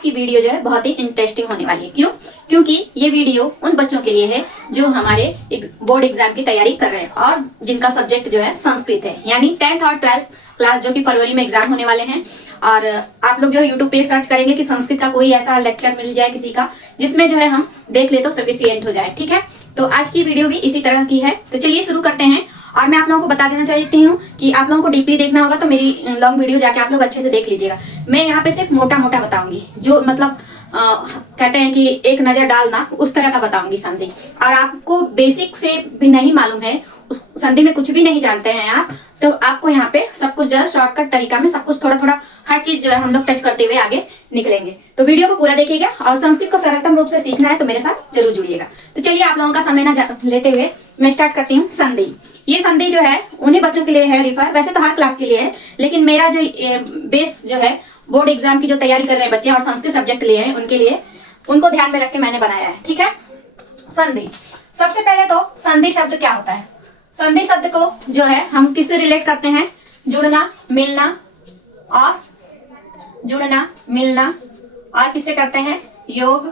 आज की वीडियो जो है बहुत ही इंटरेस्टिंग होने वाली है। क्यों? क्योंकि ये वीडियो उन बच्चों के लिए है जो हमारे बोर्ड एग्जाम की तैयारी कर रहे हैं और जिनका सब्जेक्ट जो है संस्कृत है, यानी 10th और 12th क्लास जो कि फरवरी में एग्जाम होने वाले हैं। और आप लोग जो है यूट्यूब पे सर्च करेंगे कि संस्कृत का कोई ऐसा लेक्चर मिल जाए किसी का जिसमें जो है हम देख ले तो सफिशिएंट हो जाए। ठीक है, तो आज की वीडियो भी इसी तरह की है। तो चलिए शुरू करते हैं। और मैं आप लोगों को बता देना चाहती हूँ कि आप लोगों को डीपली देखना होगा तो मेरी लॉन्ग वीडियो जाके आप लोग अच्छे से देख लीजिएगा। मैं यहाँ पे सिर्फ मोटा मोटा बताऊंगी, जो मतलब कहते हैं कि एक नजर डालना, उस तरह का बताऊंगी संधि। और आपको बेसिक से भी नहीं मालूम है, उस संधि में कुछ भी नहीं जानते हैं आप, तो आपको यहाँ पे सब कुछ जो है शॉर्टकट तरीका में सब कुछ थोड़ा थोड़ा हर चीज जो है हम लोग टच करते हुए आगे निकलेंगे। तो वीडियो को पूरा देखिएगा और संस्कृत को सरलतम रूप से सीखना है तो मेरे साथ जरूर जुड़िएगा। तो चलिए आप लोगों का समय ना लेते हुए मैं स्टार्ट करती हूँ संधि। ये संधि जो है उन्हीं बच्चों के लिए है रिफर, वैसे तो हर क्लास के लिए है, लेकिन मेरा जो बेस जो है बोर्ड एग्जाम की जो तैयारी कर रहे हैं बच्चे और संस्कृत सब्जेक्ट लिए हैं उनके लिए, उनको ध्यान में रख के मैंने बनाया है। ठीक है, संधि। सबसे पहले तो संधि शब्द क्या होता है? संधि शब्द को जो है हम किससे रिलेट करते हैं? जुड़ना, मिलना और जुड़ना, मिलना और किससे करते हैं? योग।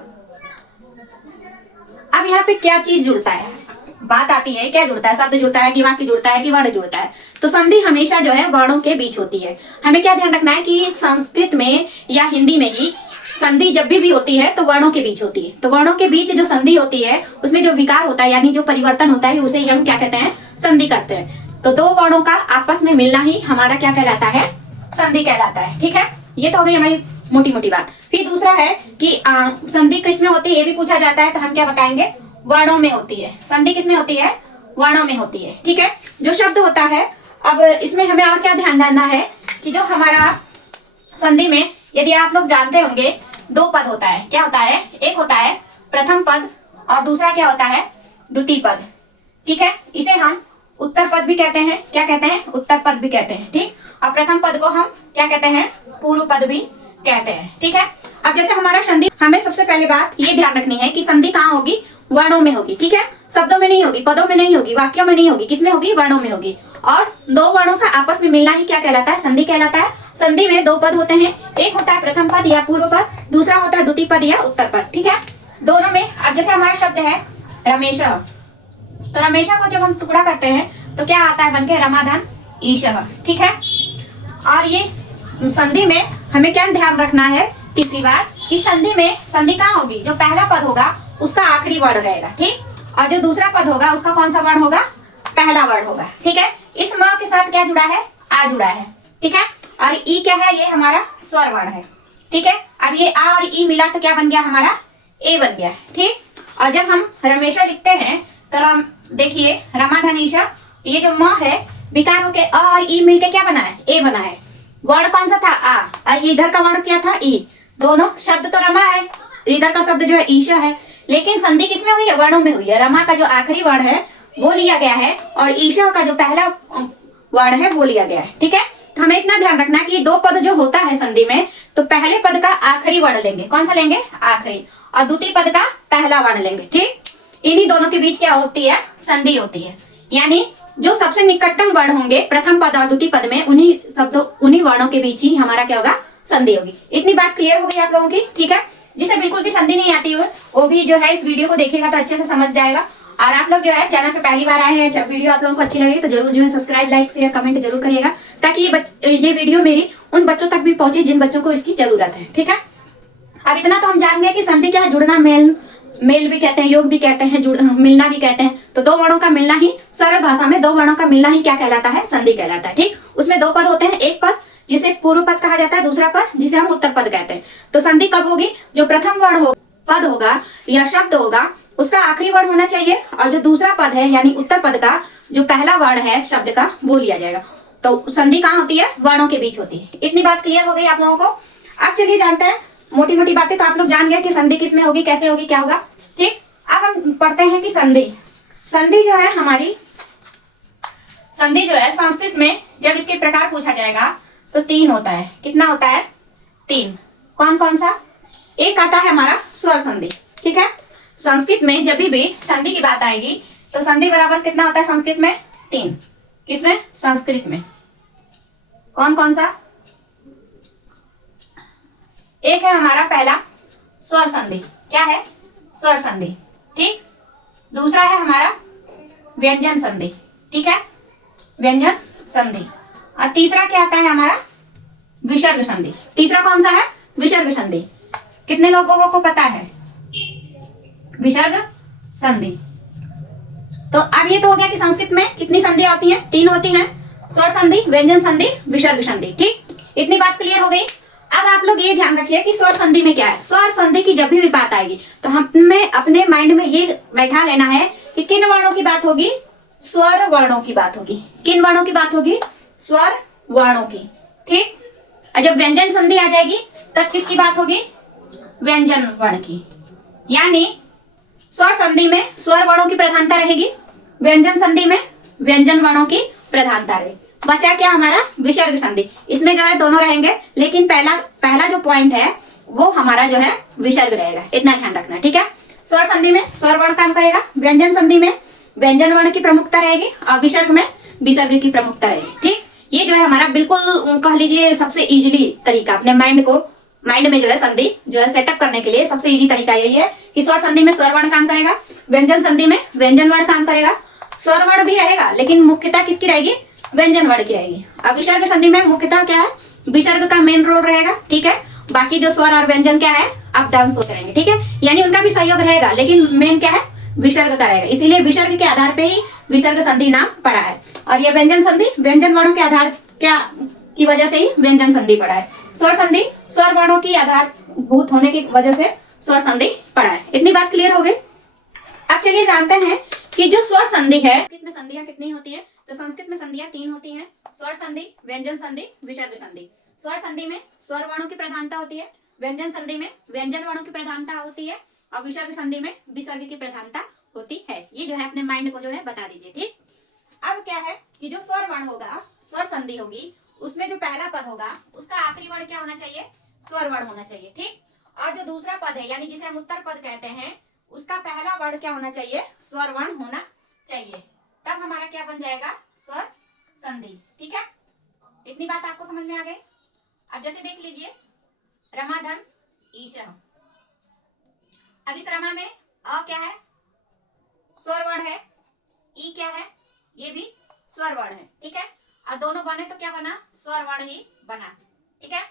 अब यहाँ पे क्या चीज जुड़ता है? बात आती है क्या जुड़ता है? शब्द जुड़ता है कि वाक्य जुड़ता है कि वर्ण जुड़ता है? तो संधि हमेशा जो है वर्णों के बीच होती है। हमें क्या ध्यान रखना है कि संस्कृत में या हिंदी में ही संधि जब भी होती है तो वर्णों के बीच होती है। तो वर्णों के बीच जो संधि होती है उसमें जो विकार होता है यानी जो परिवर्तन होता है उसे ही हम क्या कहते हैं? संधि करते हैं। तो दो वर्णों का आपस में मिलना ही हमारा क्या कहलाता है? संधि कहलाता है। ठीक है, ये तो हो गई हमारी मोटी मोटी बात। फिर दूसरा है कि संधि किसमें होती है ये भी पूछा जाता है, तो हम क्या बताएंगे? वर्णों में होती है। संधि किसमें होती है? वर्णों में होती है। ठीक है, जो शब्द होता है, अब इसमें हमें और क्या ध्यान देना है कि जो हमारा संधि में, यदि आप लोग जानते होंगे, दो पद होता है। क्या होता है? एक होता है प्रथम पद और दूसरा क्या होता है? द्वितीय पद। ठीक है, इसे हम उत्तर पद भी कहते हैं। क्या कहते हैं? उत्तर पद भी कहते हैं। ठीक, और प्रथम पद को हम क्या कहते हैं? पूर्व पद भी कहते हैं। ठीक है, अब जैसे हमारा संधि, हमें सबसे पहले बात ये ध्यान रखनी है कि संधि कहाँ होगी? वर्णों में होगी। ठीक है, शब्दों में नहीं होगी, पदों में नहीं होगी, वाक्यों में नहीं होगी, किसमें होगी? वर्णों में होगी। और दो वर्णों का आपस में मिलना ही क्या कहलाता है? संधि कहलाता है। संधि में दो पद होते हैं, एक होता है प्रथम पद या पूर्व पद, दूसरा होता है द्वितीय पद या उत्तर पद। ठीक है, दोनों में। अब जैसे हमारा शब्द है रमेश, तो रमेशा को जब हम टुकड़ा करते हैं तो क्या आता है बनके? रमाधन ईशः। ठीक है, और ये संधि में हमें क्या ध्यान रखना है? तीसरी बार कि संधि में संधि कहाँ होगी? जो पहला पद होगा उसका आखिरी वर्ण रहेगा। ठीक, और जो दूसरा पद होगा उसका कौन सा वर्ण होगा? पहला वर्ण होगा। ठीक है, इस म के साथ क्या जुड़ा है? आ जुड़ा है। ठीक है, और ई क्या है? ये हमारा स्वर वर्ण है। ठीक है, अब ये आ और ई मिला तो क्या बन गया? हमारा ए बन गया। ठीक, और जब हम रमेशा लिखते हैं तो देखिए रमाधनीशा, ये जो म है विकार होके अ और ई मिलके क्या बना है? ए बना है। वर्ण कौन सा था? आ, और इधर का वर्ण क्या था? ई। दोनों शब्द तो रमा है, इधर का शब्द जो है ईशा है, लेकिन संधि किसमें हुई है? वर्णों में हुई है। रमा का जो आखिरी वर्ण है वो लिया गया है और ईशा का जो पहला वर्ण है वो लिया गया है। ठीक है, तो हमें इतना ध्यान रखना कि दो पद जो होता है संधि में, तो पहले पद का आखिरी वर्ण लेंगे। कौन सा लेंगे? आखिरी। और द्वितीय पद का पहला वर्ण लेंगे। ठीक, इन्हीं दोनों के बीच क्या होती है? संधि होती है। यानी जो सबसे निकटतम वर्ण होंगे प्रथम पद और द्वितीय पद में, उन्हीं शब्दों, उन्हीं वर्णों के बीच ही हमारा क्या होगा? संधि होगी। इतनी बात क्लियर हो गई आप लोगों की? ठीक है, जिसे बिल्कुल भी संधि नहीं आती हो वो भी जो है इस वीडियो को देखेगा तो अच्छे से समझ जाएगा। और आप लोग जो है चैनल पे पहली बार आए हैं, जब वीडियो आप लोगों को अच्छी लगे तो जरूर जो है सब्सक्राइब, लाइक, शेयर, कमेंट जरूर करिएगा, ताकि ये वीडियो मेरी उन बच्चों तक भी पहुंचे जिन बच्चों को इसकी जरूरत है। ठीक है, अब इतना तो हम जान गए कि संधि क्या है? जुड़ना, मेल भी कहते हैं, योग भी कहते हैं, मिलना भी कहते हैं। तो दो वर्णों का मिलना ही, सरल भाषा में दो वर्णों का मिलना ही क्या कहलाता है? संधि कहलाता है। ठीक, उसमें दो पद होते हैं, एक पद जिसे पूर्व पद कहा जाता है, दूसरा पद जिसे हम उत्तर पद कहते हैं। तो संधि कब होगी? जो प्रथम वर्ण हो, पद होगा या शब्द होगा उसका आखिरी वर्ण होना चाहिए, और जो दूसरा पद है यानी उत्तर पद का जो पहला वर्ण है शब्द का वो लिया जाएगा। तो संधि कहाँ होती है? वर्णों के बीच होती है। इतनी बात क्लियर हो गई आप लोगों को? अब चलिए जानते हैं मोटी मोटी बातें। तो आप लोग जान गए कि संधि किसमें होगी, कैसे होगी, क्या होगा। ठीक, अब हम पढ़ते हैं कि संधि, संधि जो है हमारी, संधि जो है संस्कृत में जब इसके प्रकार पूछा जाएगा तो तीन होता है। कितना होता है? तीन। कौन कौन सा? एक आता है हमारा स्वर संधि। ठीक है, संस्कृत में जब भी संधि की बात आएगी तो संधि बराबर कितना होता है संस्कृत में? तीन। किसमें? संस्कृत में। कौन कौन सा? एक है हमारा पहला स्वर संधि, क्या है? स्वर संधि, ठीक। दूसरा है हमारा व्यंजन संधि, ठीक है, व्यंजन संधि। और तीसरा क्या आता है हमारा? विसर्ग संधि। तीसरा कौन सा है? विसर्ग संधि। कितने लोगों को पता है विसर्ग संधि? तो अब ये तो हो गया कि संस्कृत में कितनी संधियां होती हैं? 3 होती हैं, स्वर संधि, व्यंजन संधि, विसर्ग संधि, ठीक। इतनी बात क्लियर हो गई। अब आप लोग ये ध्यान रखिए कि स्वर संधि में क्या है। स्वर संधि की जब भी बात आएगी तो हमें अपने माइंड में ये बैठा लेना है कि किन वर्णों की बात होगी? स्वर वर्णों की बात होगी। किन वर्णों की बात होगी? स्वर वर्णों की, ठीक। और जब व्यंजन संधि आ जाएगी तब किसकी बात होगी? व्यंजन वर्ण की। यानी स्वर संधि में स्वर वर्णों की प्रधानता रहेगी, व्यंजन संधि में व्यंजन वर्णों की प्रधानता रहेगी। बचा क्या हमारा? विसर्ग संधि। इसमें जो है दोनों रहेंगे, लेकिन पहला जो पॉइंट है वो हमारा जो है विसर्ग रहेगा, इतना ध्यान रखना, ठीक है। स्वर संधि में स्वर वर्ण काम करेगा, व्यंजन संधि में व्यंजन वर्ण की प्रमुखता रहेगी और विसर्ग में विसर्ग की प्रमुखता रहेगी, ठीक। ये जो है हमारा बिल्कुल कह लीजिए सबसे इजीली तरीका, अपने माइंड में जो है संधि जो है सेटअप करने के लिए सबसे इजी तरीका यही है कि स्वर संधि में स्वर वर्ण काम करेगा, व्यंजन संधि में व्यंजन वर्ण काम करेगा। स्वर वर्ण भी रहेगा लेकिन मुख्यतः किसकी रहेगी? व्यंजन वर्ण की रहेगी। अब विसर्ग संधि में मुख्यतः क्या है? विसर्ग का मेन रोल रहेगा, ठीक है। बाकी जो स्वर और व्यंजन क्या है? अप डाउन होते रहेंगे, ठीक है। यानी उनका भी सहयोग रहेगा लेकिन मेन क्या है? विसर्ग का रहेगा। इसीलिए विसर्ग के आधार पे ही विसर्ग संधि नाम पड़ा है। और ये व्यंजन संधि व्यंजन वर्णों के आधार क्या की वजह से ही व्यंजन संधि पड़ा है। स्वर संधि स्वर वर्णों की आधारभूत होने की वजह से स्वर संधि पड़ा है। इतनी बात क्लियर हो गई। अब चलिए जानते हैं कि जो स्वर संधि है, संस्कृत में संधियां कितनी होती है? तो संस्कृत में संधियां 3 होती हैं, स्वर संधि, व्यंजन संधि, विसर्ग संधि। स्वर संधि में स्वर वर्णों की प्रधानता होती है, व्यंजन संधि में व्यंजन वर्णों की प्रधानता होती है और विसर्ग संधि में विसर्ग की प्रधानता होती है। ये जो है अपने माइंड को जो है बता दीजिए, ठीक। अब क्या है कि जो स्वर वर्ण होगा, स्वर संधि होगी, उसमें जो पहला पद होगा उसका आखिरी वर्ण क्या होना चाहिए? स्वर वर्ण होना चाहिए, ठीक। और जो दूसरा पद है यानी जिसे हम उत्तर पद कहते हैं, उसका पहला वर्ण क्या होना चाहिए? स्वर वर्ण होना चाहिए। तब हमारा क्या बन जाएगा? स्वर संधि, ठीक है। इतनी बात आपको समझ में आ गई। अब जैसे देख लीजिए रमाधन ईशा, अब इस रमा में अ क्या है? स्वर वर्ण है। ई क्या है? ये भी स्वर वर्ण है, ठीक है। और दोनों बने तो क्या बना? स्वर वर्ण ही बना, ठीक है।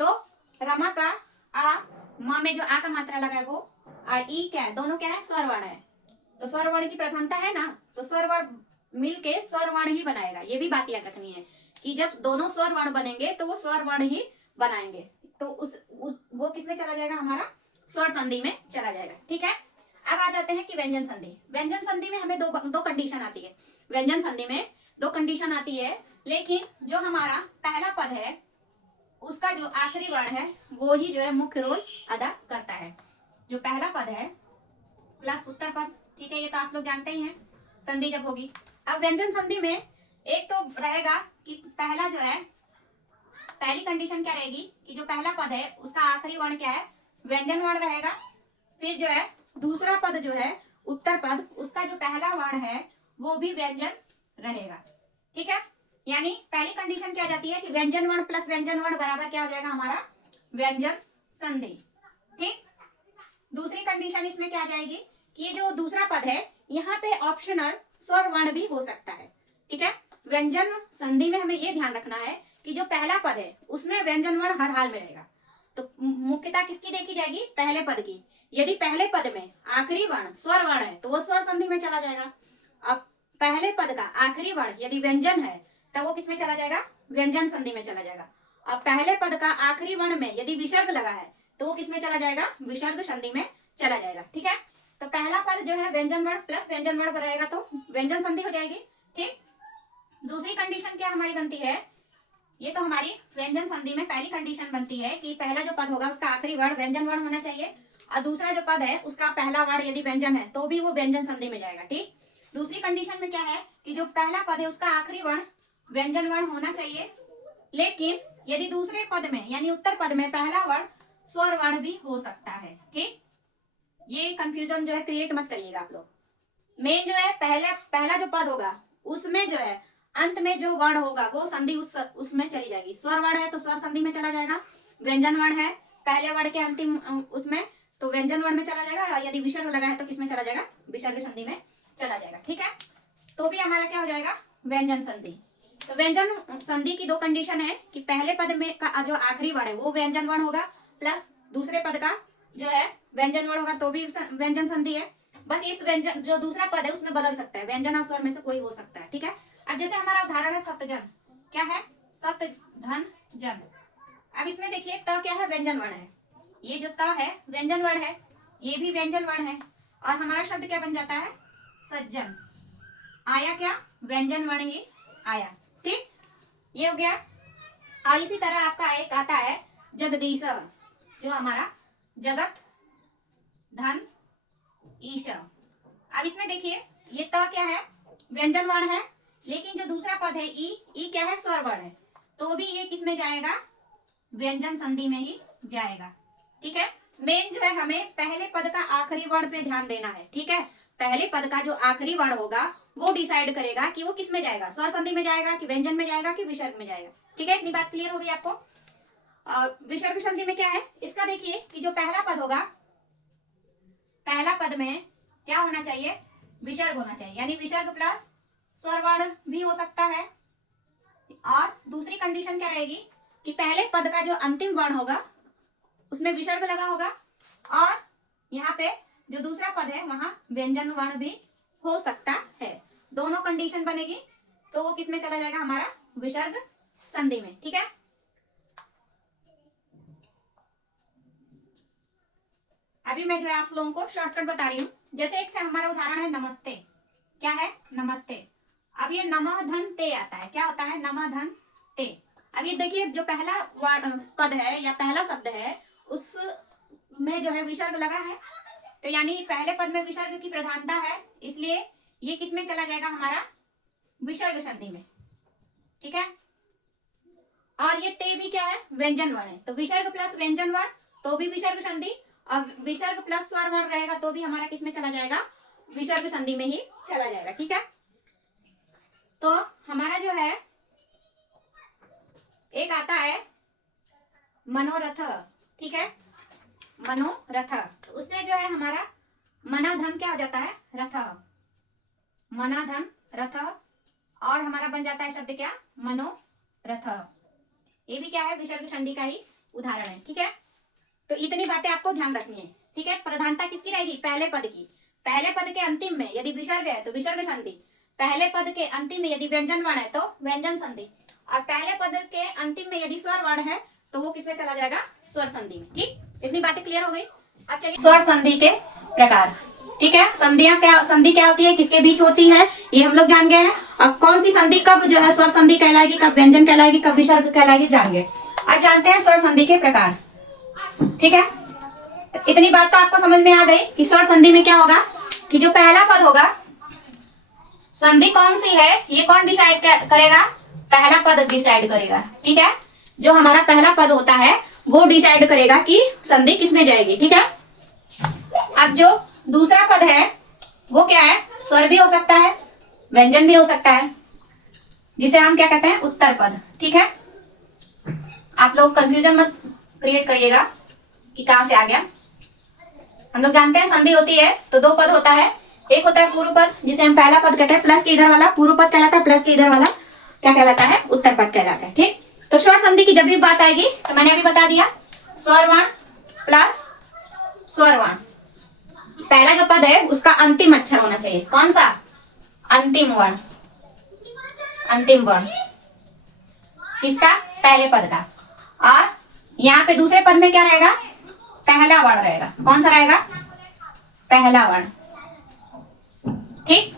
तो रमा का आ, म में जो आ का मात्रा लगा है वो, और ई क्या है? दोनों क्या है? स्वर वर्ण है। तो स्वर वर्ण की प्रधानता है ना, तो स्वर वर्ण मिलके स्वर वर्ण ही बनाएगा। ये भी बात याद रखनी है कि जब दोनों स्वर वर्ण बनेंगे तो वो स्वर वर्ण ही बनाएंगे। तो वो किसमें चला जाएगा? हमारा स्वर संधि में चला जाएगा, ठीक है। अब आ जाते हैं कि व्यंजन संधि। व्यंजन संधि में हमें दो कंडीशन आती है। व्यंजन संधि में 2 कंडीशन आती है, लेकिन जो हमारा पहला पद है उसका जो आखिरी वर्ण है वो ही जो है मुख्य रोल अदा करता है। जो पहला पद है प्लस उत्तर पद, ठीक है, ये तो आप लोग जानते ही हैं संधि जब होगी। अब व्यंजन संधि में एक तो रहेगा कि पहला जो है, पहली कंडीशन क्या रहेगी कि जो पहला पद है उसका आखिरी वर्ण क्या है? व्यंजन वर्ण रहेगा। फिर जो है दूसरा पद जो है उत्तर पद, उसका जो पहला वर्ण है वो भी व्यंजन रहेगा, ठीक है। यानी पहली कंडीशन क्या जाती है कि व्यंजन वर्ण प्लस व्यंजन वर्ण बराबर क्या हो जाएगा? हमारा व्यंजन संधि, ठीक। दूसरी कंडीशन इसमें क्या आ जाएगी कि ये जो दूसरा पद है यहाँ पे ऑप्शनल स्वर वर्ण भी हो सकता है, ठीक है। व्यंजन संधि में हमें ये ध्यान रखना है कि जो पहला पद है उसमें व्यंजन वर्ण हर हाल में रहेगा। तो मुख्यता किसकी देखी जाएगी? पहले पद की। यदि पहले पद में आखिरी वर्ण स्वर वर्ण है तो वो स्वर संधि में चला जाएगा। अब पहले पद का आखिरी वर्ण यदि व्यंजन है तो वो किसमें चला जाएगा? व्यंजन संधि में चला जाएगा। अब पहले पद का आखिरी वर्ण में यदि विसर्ग लगा है तो वो किसमें चला जाएगा? विसर्ग संधि में चला जाएगा, ठीक है। तो पहला पद जो है व्यंजन वर्ण प्लस व्यंजन वर्ण रहेगा तो व्यंजन संधि हो जाएगी, ठीक। दूसरी कंडीशन क्या हमारी बनती है? ये तो हमारी व्यंजन संधि में पहली कंडीशन बनती है कि पहला जो पद होगा उसका आखिरी वर्ण व्यंजन वर्ण होना चाहिए और दूसरा जो पद है उसका पहला वर्ण यदि व्यंजन है तो भी वो व्यंजन संधि में जाएगा, ठीक। दूसरी कंडीशन में क्या है कि जो पहला पद है उसका आखिरी वर्ण व्यंजन वर्ण होना चाहिए, लेकिन यदि दूसरे पद में यानी उत्तर पद में पहला वर्ण स्वर वर्ण भी हो सकता है, ठीक। ये कंफ्यूजन जो है क्रिएट मत करिएगा आप लोग। मेन जो है पहला जो पद होगा उसमें जो है अंत में जो वर्ण होगा वो संधि उसमें चली जाएगी। स्वर वर्ण है तो स्वर संधि में चला जाएगा, व्यंजन वर्ण है पहले वर्ण के अंतिम उसमें तो व्यंजन वर्ण में चला जाएगा, और यदि विसर्ग लगा है तो किसमें चला जाएगा, विसर्ग संधि में चला जाएगा। ठीक है, तो भी हमारा क्या हो जाएगा, व्यंजन संधि। तो व्यंजन संधि की दो कंडीशन है कि पहले पद में का जो आखिरी वर्ण है वो व्यंजन वर्ण होगा, प्लस दूसरे पद का जो है व्यंजन वर्ण होगा तो भी व्यंजन संधि है। बस इस व्यंजन जो दूसरा पद है उसमें बदल सकता है, व्यंजन और स्वर में से कोई हो सकता है। ठीक है, अब जैसे हमारा उदाहरण है सप्तजन, क्या है, सप्त धन जन। अब इसमें देखिए त क्या है, व्यंजन वर्ण है, ये जो त है व्यंजन वर्ण है, ये भी व्यंजन वर्ण है, और हमारा शब्द क्या बन जाता है, सज्जन। आया क्या, व्यंजन वर्ण ही आया। ठीक, ये हो गया। और इसी तरह आपका एक आता है जगदीश, जो हमारा जगत धन ईश। अब इसमें देखिए ये त क्या है, व्यंजन वर्ण है, लेकिन जो दूसरा पद है ई क्या है, स्वर वर्ण है, तो भी ये किस में जाएगा, व्यंजन संधि में ही जाएगा। ठीक है, मेन जो है हमें पहले पद का आखिरी वर्ण पे ध्यान देना है। ठीक है, पहले पद का जो आखिरी वर्ण होगा वो डिसाइड करेगा कि वो किस में जाएगा, स्वर संधि में जाएगा कि व्यंजन में जाएगा कि विसर्ग में जाएगा। ठीक है, इतनी बात क्लियर हो गई आपको। विसर्ग संधि में क्या है, इसका देखिए कि जो पहला पद होगा, पहला पद में क्या होना चाहिए, विसर्ग होना चाहिए, यानी विसर्ग प्लस स्वर वर्ण भी हो सकता है। और दूसरी कंडीशन क्या रहेगी कि पहले पद का जो अंतिम वर्ण होगा उसमें विसर्ग लगा होगा, और यहाँ पे जो दूसरा पद है वहां व्यंजन वर्ण भी हो सकता है। दोनों कंडीशन बनेगी तो वो किसमें चला जाएगा, हमारा विसर्ग संधि में। ठीक है, अभी मैं जो है आप लोगों को शॉर्टकट बता रही हूँ। जैसे एक हमारा उदाहरण है नमस्ते, क्या है, नमस्ते। अब ये नमः धन ते आता है, क्या होता है, नमः धन ते। अब ये देखिए जो पहला पद है या पहला शब्द है उसमें जो है विसर्ग लगा है, तो यानी पहले पद में विसर्ग की प्रधानता है, इसलिए ये किसमें चला जाएगा, हमारा विसर्ग संधि में। ठीक है, और ये ते भी क्या है, व्यंजन वर्ण है, तो विसर्ग प्लस व्यंजन वर्ण तो भी विसर्ग संधि, और विसर्ग प्लस स्वर वर्ण रहेगा तो भी हमारा किसमें चला जाएगा, विसर्ग संधि में ही चला जाएगा। ठीक है, तो हमारा जो है एक आता है मनोरथ। ठीक है, मनोरथ, तो उसमें जो है हमारा मनाधन क्या हो जाता है, रथ, मनाधन रथ, और हमारा बन जाता है शब्द क्या, मनोरथ। ये भी क्या है, विसर्ग संधि का ही उदाहरण है। ठीक है, तो इतनी बातें आपको ध्यान रखनी है। ठीक है, प्रधानता किसकी रहेगी, पहले पद की। पहले पद के अंतिम में यदि विसर्ग है तो विसर्ग संधि, पहले पद के अंतिम में यदि व्यंजन वर्ण है तो व्यंजन संधि, और पहले पद के अंतिम में यदि स्वर वर्ण है तो वो किसमें चला जाएगा, स्वर संधि में। ठीक, इतनी बातें क्लियर हो गई। अब चलिए स्वर संधि के प्रकार। ठीक है, संधि क्या होती है, किसके बीच होती है, ये हम लोग जान गए हैं। अब कौन सी संधि कब जो है स्वर संधि कहलाएगी, कब व्यंजन कहलाएगी, कब विसर्ग कहलाएगी, जान गए। अब जानते हैं स्वर संधि के प्रकार। ठीक है, तो इतनी बात तो आपको समझ में आ गई कि स्वर संधि में क्या होगा कि जो पहला पद होगा, संधि कौन सी है ये कौन डिसाइड करेगा, पहला पद डिसाइड करेगा। ठीक है, जो हमारा पहला पद होता है वो डिसाइड करेगा कि संधि किसमें जाएगी। ठीक है, अब जो दूसरा पद है वो क्या है, स्वर भी हो सकता है, व्यंजन भी हो सकता है, जिसे हम क्या कहते हैं, उत्तर पद। ठीक है, आप लोग कंफ्यूजन मत क्रिएट करिएगा कि कहां से आ गया। हम लोग जानते हैं संधि होती है तो दो पद होता है, एक होता है पूर्व पद जिसे हम पहला पद कहते हैं, प्लस के इधर वाला पूर्व पद कहलाता है, प्लस के इधर वाला क्या कहलाता है, उत्तर पद कहलाता है। ठीक, तो स्वर संधि की जब भी बात आएगी तो मैंने अभी बता दिया, स्वर वर्ण प्लस स्वर वर्ण, पहला जो पद है उसका अंतिम अक्षर होना चाहिए, कौन सा, अंतिम वर्ण, अंतिम वर्ण किसका, पहले पद का। और यहाँ पे दूसरे पद में क्या रहेगा, पहला वर्ण रहेगा, कौन सा रहेगा, पहला वर्ण। ठीक,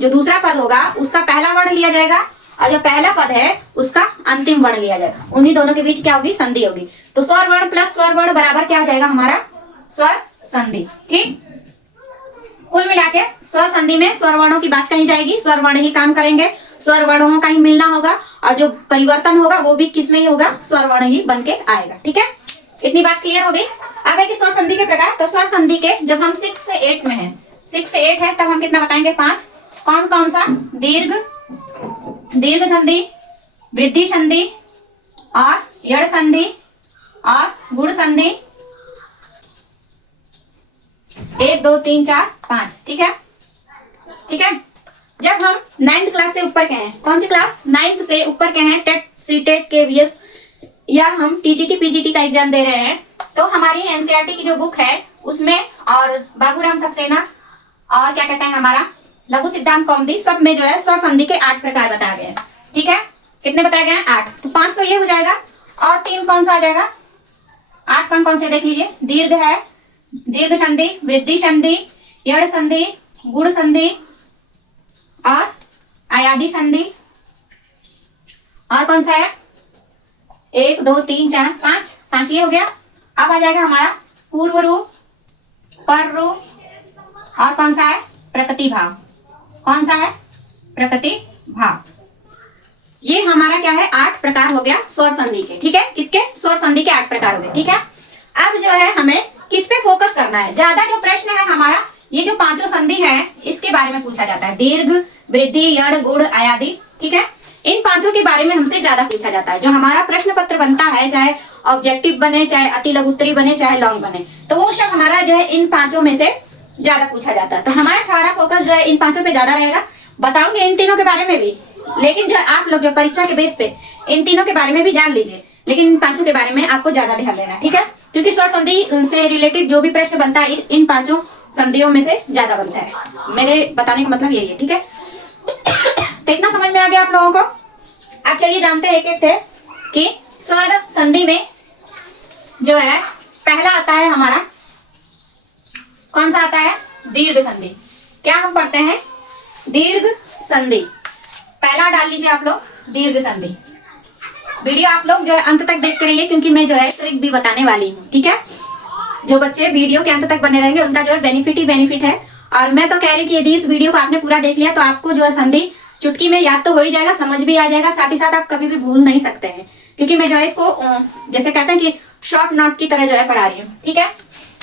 जो दूसरा पद होगा उसका पहला वर्ण लिया जाएगा, और जो पहला पद है उसका अंतिम वर्ण लिया जाएगा, उन्हीं दोनों के बीच क्या होगी, संधि होगी। तो स्वर वर्ण प्लस स्वर वर्ण बराबर क्या हो जाएगा, हमारा स्वर संधि। ठीक, कुल मिला के स्वर संधि में स्वर वर्णों की बात कही जाएगी, स्वर वर्ण ही काम करेंगे, स्वर वर्णों का ही मिलना होगा, और जो परिवर्तन होगा वो भी किसमें ही होगा, स्वर वर्ण ही बन के आएगा। ठीक है, इतनी बात क्लियर हो गई। अब है कि स्वर संधि के प्रकार, तो स्वर संधि के जब हम 6 से 8 में है, 6 से 8 है तब हम कितना बताएंगे, 5। कौन कौन सा, दीर्घ संधि, वृद्धि संधि और यड़ संधि और गुण संधि 1 2 3 4 5। ठीक है, ठीक है। जब हम 9th क्लास से ऊपर के हैं, कौन सी क्लास, 9th से ऊपर के हैं, टेट सीटेट केवीएस या हम टीजीटी पीजीटी का एग्जाम दे रहे हैं, तो हमारी एनसीईआरटी की जो बुक है उसमें और बाबूराम सक्सेना और क्या कहते हैं हमारा लघु सिद्धांत कौमुदी, सब में जो है स्वर संधि के 8 प्रकार बताए गए हैं। ठीक है, कितने बताए गए हैं, 8। तो 5 तो ये हो जाएगा और 3 कौन सा आ जाएगा, 8 कौन कौन से देख लीजिए। दीर्घ है, दीर्घ संधि, वृद्धि संधि, यड़ संधि, गुण संधि और आयादी संधि। और कौन सा है, 1 2 3 4 5, 5 ये हो गया। अब आ जाएगा हमारा पूर्व रूप, पर रूप और कौन सा है, प्रकृति भाव। कौन सा है, प्रकृति भाव। ये हमारा क्या है, 8 प्रकार हो गया स्वर संधि के। ठीक है, किसके, स्वर संधि के 8 प्रकार हो गए। ठीक है, अब जो है हमें किस पे फोकस करना है, ज्यादा जो प्रश्न है हमारा ये जो 5 संधि है इसके बारे में पूछा जाता है, दीर्घ, वृद्धि, यड़, गुण, आयादी। ठीक है, इन 5 के बारे में हमसे ज्यादा पूछा जाता है। जो हमारा प्रश्न पत्र बनता है, चाहे ऑब्जेक्टिव बने, चाहे अति लघुत्तरी बने, चाहे लॉन्ग बने, तो वो सब हमारा जो है इन 5 में से ज्यादा पूछा जाता है। तो हमारा सारा फोकस जो है इन 5 पे ज्यादा रहेगा। बताऊंगे इन तीनों के बारे में भी, लेकिन जो आप लोग जो परीक्षा के बेस पे इन तीनों के बारे में भी जान लीजिए, लेकिन इन 5 के बारे में आपको ज्यादा ध्यान देना है। ठीक है, क्योंकि स्वर संधि से रिलेटेड जो भी प्रश्न बनता है इन 5 संधियों में से ज्यादा बनता है। मेरे बताने का मतलब यही है। ठीक है, तो इतना समझ में आ गया आप लोगों को। अब चलिए जानते हैं एक एक थे कि स्वर संधि में जो है पहला आता है हमारा, कौन सा आता है, दीर्घ संधि। क्या हम पढ़ते हैं, दीर्घ संधि। पहला डाल लीजिए आप लोग, दीर्घ संधि। वीडियो आप लोग जो है अंत तक देखते रहिए, क्योंकि मैं जो है ट्रिक भी बताने वाली हूँ। ठीक है, जो बच्चे वीडियो के अंत तक बने रहेंगे उनका जो है बेनिफिट ही बेनिफिट है। और मैं तो कह रही कि यदि इस वीडियो को आपने पूरा देख लिया तो आपको जो है संधि चुटकी में याद तो हो ही जाएगा, समझ भी आ जाएगा, साथ ही साथ आप कभी भी भूल नहीं सकते हैं, क्योंकि मैं जो है इसको जैसे कहते हैं कि शॉर्ट नोट की तरह जो है पढ़ा रही हूँ। ठीक है,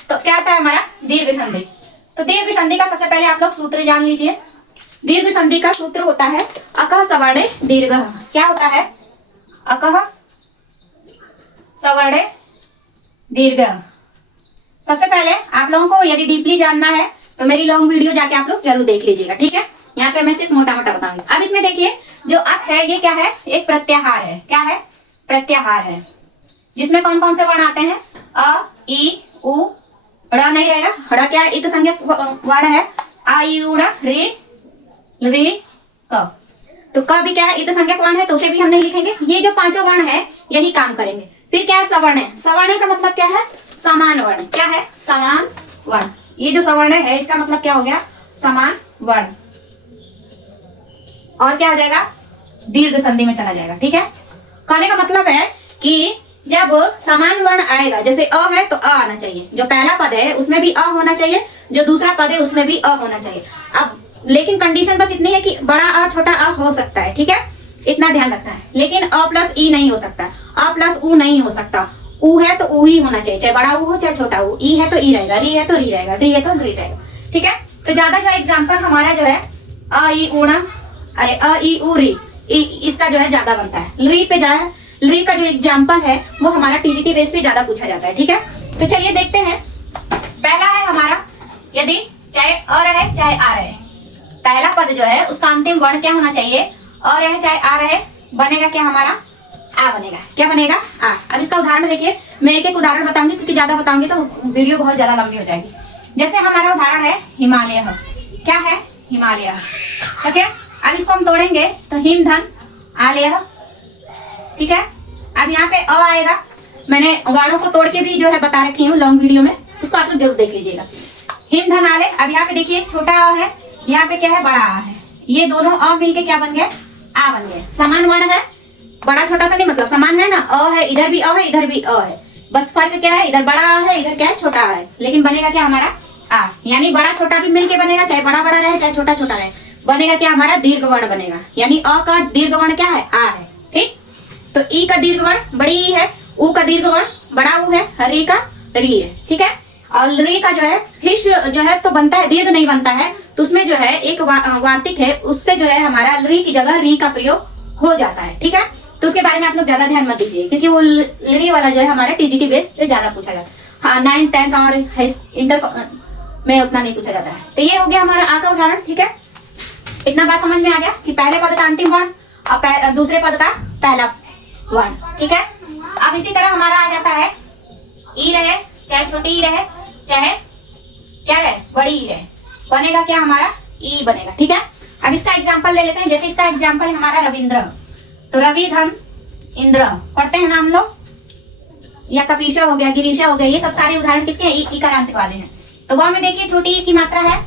तो क्या आता है हमारा दीर्घ संधि। तो दीर्घ संधि का सबसे पहले आप लोग सूत्र जान लीजिए। दीर्घ संधि का सूत्र होता है अकः सवर्णे दीर्घ। क्या होता है, अकः सवर्णे दीर्घ। सबसे पहले आप लोगों को यदि डीपली जानना है तो मेरी लॉन्ग वीडियो जाके आप लोग जरूर देख लीजिएगा। ठीक है, यहाँ पे मैं सिर्फ मोटा मोटा बताऊंगी। अब इसमें देखिए जो अक है ये क्या है, एक प्रत्याहार है। क्या है, प्रत्याहार है, जिसमें कौन कौन से वर्ण आते हैं, अ, ई, उ, ड़ नहीं रहेगा, ड़ क्या है, इत संज्ञक वर्ण है, आ, ई, उ, रे, रे, क। तो क भी क्या है, इत संज्ञक वर्ण है, तो उसे भी हम नहीं लिखेंगे। ये जो 5 वर्ण है यही काम करेंगे। फिर क्या है, सवर्ण है। सवर्ण का मतलब क्या है, समान वर्ण। क्या है, समान वर्ण। ये जो सवर्ण है इसका मतलब क्या हो गया, समान वर्ण। और क्या हो जाएगा, दीर्घ संधि में चला जाएगा। ठीक है, कहने का मतलब है कि जब समान वर्ण आएगा, जैसे अ है तो अ आना चाहिए, जो पहला पद है उसमें भी अ होना चाहिए, जो दूसरा पद है उसमें भी अ होना चाहिए। अब लेकिन कंडीशन बस इतनी है कि बड़ा अ छोटा अ हो सकता है। ठीक है, इतना ध्यान रखना है। लेकिन अ प्लस ई नहीं हो सकता, अ प्लस उ नहीं हो सकता। उ है तो उ ही होना चाहिए, चाहे बड़ा उ हो चाहे छोटा उ। ई है तो ई रहेगा, री है तो री रहेगा, री है तो री रहेगा। ठीक है, तो ज्यादा जो एग्जाम्पल हमारा जो है अ ई उ, अरे अ ई उ री, इसका जो है ज्यादा बनता है। री पे जाए, री का जो एग्जाम्पल है वो हमारा टीजीटी बेस पे ज्यादा पूछा जाता है। ठीक है, तो चलिए देखते हैं। पहला है हमारा, यदि चाहे अ रहे चाहे आ रहे, पहला पद जो है उसका अंतिम वर्ण क्या होना चाहिए, अ रहे चाहे आ रहे, बनेगा क्या हमारा, आ बनेगा। क्या बनेगा, आ। अब इसका उदाहरण देखिए, मैं एक एक उदाहरण बताऊंगी, क्योंकि ज्यादा बताऊंगी तो वीडियो बहुत ज्यादा लंबी हो जाएगी। जैसे हमारा उदाहरण है हिमालय। क्या है, हिमालय। ठीक है, अब इसको हम तोड़ेंगे तो हिम धन आलय। ठीक है, अब यहाँ पे अ आएगा। मैंने वर्णों को तोड़ के भी जो है बता रखी हूँ लॉन्ग वीडियो में, उसको आप लोग जरूर देख लीजिएगा। हिम धन आलय। अब यहाँ पे देखिए छोटा अ है, यहाँ पे क्या है, बड़ा आ है। ये दोनों अ मिलके क्या बन गए, आ बन गए। समान वर्ण है, बड़ा छोटा सा नहीं, मतलब समान है ना, अ है, इधर भी अ है, इधर भी अ है, बस फर्क क्या है, इधर बड़ा अ है, इधर क्या है, छोटा अ है। लेकिन बनेगा क्या हमारा, आ। यानी बड़ा छोटा भी मिलके बनेगा, चाहे बड़ा बड़ा रहे चाहे छोटा छोटा रहे, बनेगा क्या हमारा, दीर्घ वर्ण बनेगा। यानी अ का दीर्घ वर्ण क्या है, आ है। ठीक, तो ई का दीर्घ वर्ण बड़ी ई है, उ का दीर्घ वर्ण बड़ा उ है, री का री है। ठीक है, और री का जो है हिश जो है तो बनता है, दीर्घ नहीं बनता है, तो उसमें जो है एक वार्तिक है, उससे जो है हमारा री की जगह री का प्रयोग हो जाता है। ठीक है, तो उसके बारे में आप लोग ज्यादा ध्यान मत दीजिए, क्योंकि वो री वाला जो है हमारा टीजीटी बेस पे ज्यादा पूछा जाता है। हाँ, 9th 10th और इंटर में उतना नहीं पूछा जाता है। तो ये हो गया हमारा आ का उदाहरण। ठीक है, इतना बात समझ में आ गया कि पहले पद का अंतिम वर्ण और दूसरे पद का पहला वर्ण। ठीक है, अब इसी तरह हमारा आ जाता है ई रहे चाहे छोटी ई रहे चाहे क्या रहे बड़ी ई रहे, बनेगा क्या हमारा ई बनेगा। ठीक है, अब इसका एग्जांपल ले लेते हैं। जैसे इसका एग्जांपल है हमारा रविंद्र, तो रवि धन इंद्र पढ़ते हैं ना हम लोग, या कपीशा हो गया, गिरीशा हो गया, ये सब सारे उदाहरण किसके हैं, ई करांत वाले हैं। तो वह में देखिए छोटी ई की मात्रा है,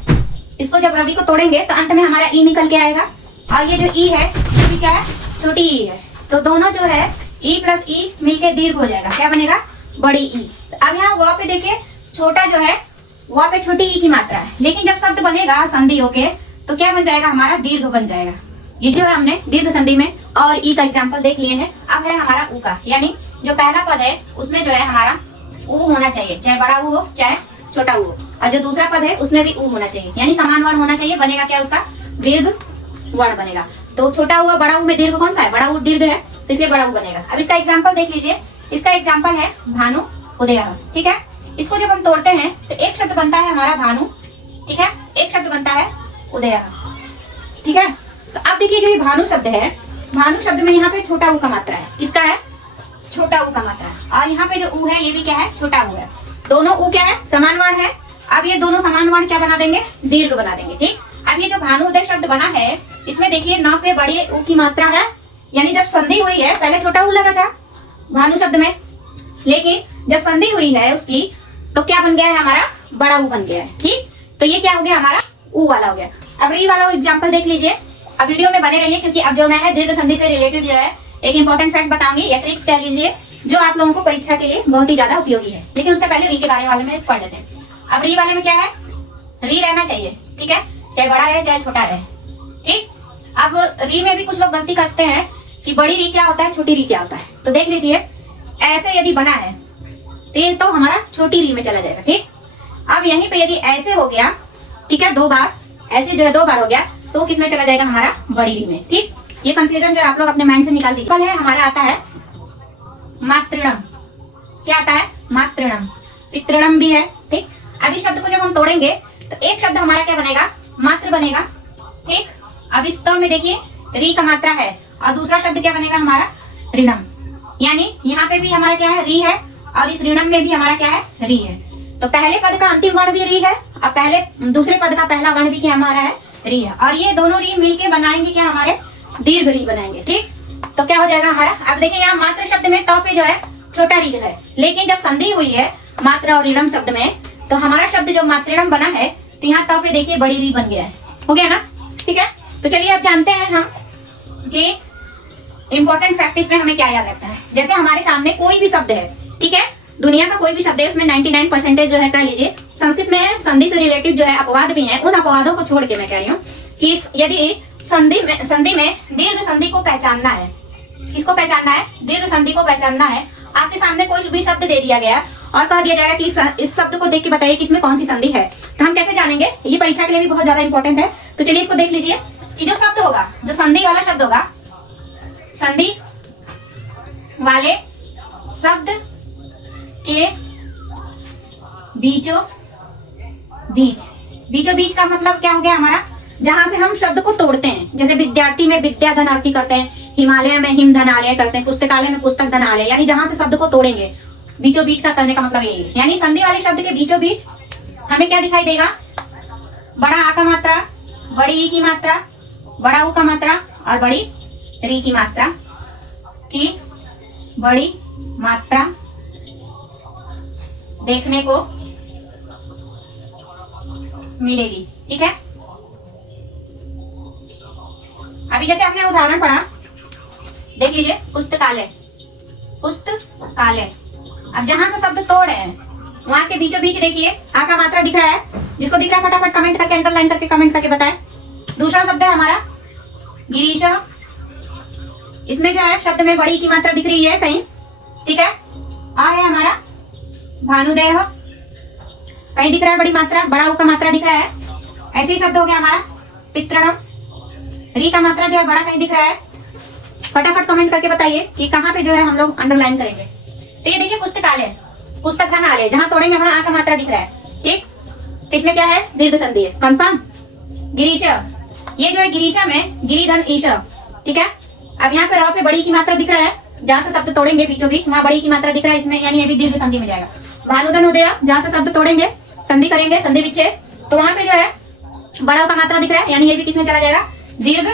इसको जब रवि को तोड़ेंगे तो अंत में हमारा ई निकल के आएगा, और ये जो ई है ये क्या है, छोटी ई है। तो दोनों जो है ई प्लस ई मिलके दीर्घ हो जाएगा, क्या बनेगा, बड़ी ई। अब यहाँ वह पे देखिए छोटा जो है वह पे छोटी ई की मात्रा है, लेकिन जब शब्द बनेगा संधि होके तो क्या बन जाएगा, हमारा दीर्घ बन जाएगा। ये जो है हमने दीर्घ संधि में और ई का एग्जाम्पल देख लिए हैं। अब है हमारा ऊ का, यानी जो पहला पद है उसमें जो है हमारा ऊ होना चाहिए, चाहे बड़ा ऊ हो चाहे छोटा ऊ हो, और जो दूसरा पद है उसमें भी ऊ होना चाहिए, यानी समान वर्ण होना चाहिए। बनेगा क्या, उसका दीर्घ वर्ण बनेगा। तो छोटा ऊ बड़ा ऊ में दीर्घ कौन सा है, बड़ा ऊ दीर्घ है, तो इसलिए बड़ा ऊ बनेगा। अब इसका एग्जाम्पल देख लीजिए, इसका एग्जाम्पल है भानु उदय। ठीक है, इसको जब हम तोड़ते हैं तो एक शब्द बनता है हमारा भानु, ठीक है, एक शब्द बनता है उदय। ठीक है, तो अब देखिए जो ये भानु शब्द है, भानु शब्द में यहाँ पे छोटा ऊ का मात्रा है, किसका है, छोटा ऊ का मात्रा है, और यहाँ पे जो ऊ है ये भी क्या है, छोटा ऊ है। दोनों ऊ क्या है, समान वर्ण है। अब ये दोनों समान वर्ण क्या बना देंगे, दीर्घ बना देंगे। ठीक, अब ये जो भानु उदय शब्द बना है इसमें देखिए न पे बड़ी ऊ की मात्रा है, यानी जब संधि हुई है पहले छोटा ऊ लगा था भानु शब्द में, लेकिन जब संधि हुई है उसकी तो क्या बन गया है, हमारा बड़ा ऊ बन गया है। ठीक, तो ये क्या हो गया, हमारा ऊ वाला हो गया। अब री वाला एग्जांपल देख लीजिए। अब वीडियो में बने रहिए, क्योंकि अब जो मैं है दीर्घ संधि से रिलेटेड जो है एक इंपॉर्टेंट फैक्ट बताऊंगी या ट्रिक्स कह लीजिए, जो आप लोगों को परीक्षा के लिए बहुत ही ज्यादा उपयोगी है। लेकिन उससे पहले री के बारे वाले में पढ़ लेते हैं। अब री वाले में क्या है, री रहना चाहिए, ठीक है, चाहे बड़ा रहे चाहे छोटा रहे। ठीक, अब री में भी कुछ लोग गलती करते हैं कि बड़ी री क्या होता है, छोटी री क्या होता है। तो देख लीजिए, ऐसे यदि बना है तो ये तो हमारा छोटी री में चला जाएगा। ठीक, अब यहीं पे यदि ऐसे हो गया, ठीक है, दो बार ऐसे जो है दो बार हो गया, तो किस में चला जाएगा, हमारा बड़ी री में। ठीक, ये कंफ्यूजन जो आप लोग अपने माइंड से निकाल दीजिए। कल है हमारा आता है मातृणम, क्या आता है, मातृणम, पितृणम भी है। ठीक, अब इस शब्द को जब हम तोड़ेंगे तो एक शब्द हमारा क्या बनेगा, मात्र बनेगा। ठीक, अब इस तो में देखिए री का मात्रा है, और दूसरा शब्द क्या बनेगा, हमारा ऋणम, यानी यहाँ पे भी हमारा क्या है, री है, और इस ऋणम में भी हमारा क्या है, री है। तो पहले पद का अंतिम वर्ण भी री है, और पहले दूसरे पद का पहला वर्ण भी क्या हमारा है, री है, और ये दोनों री मिलके बनाएंगे क्या, हमारे दीर्घ री बनाएंगे। ठीक, तो क्या हो जाएगा हमारा, अब देखिए यहाँ मात्र शब्द में तो पे जो है छोटा री है, लेकिन जब संधि हुई है मात्र और ऋणम शब्द में, तो हमारा शब्द जो मातृणम बना है तो यहाँ तो पे देखिए बड़ी री बन गया है, हो गया ना। ठीक है, तो चलिए अब जानते हैं हम कि इंपॉर्टेंट फैक्ट इसमें हमें क्या याद रखना है। जैसे हमारे सामने कोई भी शब्द है, ठीक है, दुनिया का कोई भी शब्द है, उसमें 99% जो है कह लीजिए संस्कृत में संधि से रिलेटेड जो है अपवाद भी हैं, उन अपवादों को छोड़ के मैं कह रही हूँ कि यदि संधि में दीर्घ संधि को पहचानना है, किसको पहचानना है, दीर्घ संधि को पहचानना है। आपके सामने कोई भी शब्द दे दिया गया और कह दिया जाएगा कि इस शब्द को देख के बताइए कि इसमें कौन सी संधि है, तो हम कैसे जानेंगे, ये परीक्षा के लिए भी बहुत ज्यादा इंपॉर्टेंट है। तो चलिए इसको देख लीजिए कि जो शब्द होगा, जो संधि वाला शब्द होगा, संधि वाले शब्द के बीचों बीच का मतलब क्या हो गया हमारा, जहां से हम शब्द को तोड़ते हैं। जैसे विद्यार्थी में विद्या धनार्थी करते हैं, हिमालय में हिम धनालय करते हैं, पुस्तकालय में पुस्तक धनालय, यानी जहां से शब्द को तोड़ेंगे, बीचों बीच का कहने का मतलब यही है। यानी संधि वाले शब्द के बीचों बीच हमें क्या दिखाई देगा, बड़ा आ का मात्रा, बड़ी ई की मात्रा, बड़ा ऊ का मात्रा और बड़ी री की मात्रा की बड़ी मात्रा देखने को मिलेगी। ठीक है, अभी जैसे हमने उदाहरण पढ़ा, देख लीजिए, पुस्तकालय, पुस्तकालय। अब जहां से शब्द तोड़ रहे हैं वहां के बीचों बीच देखिए आ का मात्रा दिख रहा है, जिसको दिख रहा है फटाफट कमेंट करके, अंडरलाइन करके कमेंट करके बताएं। दूसरा शब्द है हमारा गिरीशा, इसमें जो है शब्द में बड़ी की मात्रा दिख रही है कहीं, ठीक है। आ है हमारा भानुदेह, कहीं दिख रहा है बड़ी मात्रा, बड़ा ऊ का मात्रा दिख रहा है। ऐसे ही शब्द हो गया हमारा पितृणम, री का मात्रा जो है बड़ा कहीं दिख रहा है, फटाफट कमेंट करके बताइए कि कहाँ पे जो है हम लोग अंडरलाइन करेंगे। तो ये देखिए पुस्तकालय, पुस्तकालय, जहाँ तोड़ेंगे वहां आ का मात्रा दिख रहा है, ठीक। तो इसमें क्या है, दीर्घ संधि है, कंफर्म। गिरीशा, ये जो है गिरीशा में गिरिधन ईशा, ठीक है। अब यहाँ पे र पे बड़ी की मात्रा दिख रहा है, जहाँ से शब्द तोड़ेंगे बीचों बीच वहां बड़ी की मात्रा दिख रहा है इसमें, यानी ये भी दीर्घ संधि में जाएगा। भानुधन उदय, जहाँ से शब्द तोड़ेंगे संधि करेंगे, संधि विच्छेद, तो वहां पे जो है बड़ा का मात्रा दिख रहा है, यानी ये भी किसमें चला जाएगा, दीर्घ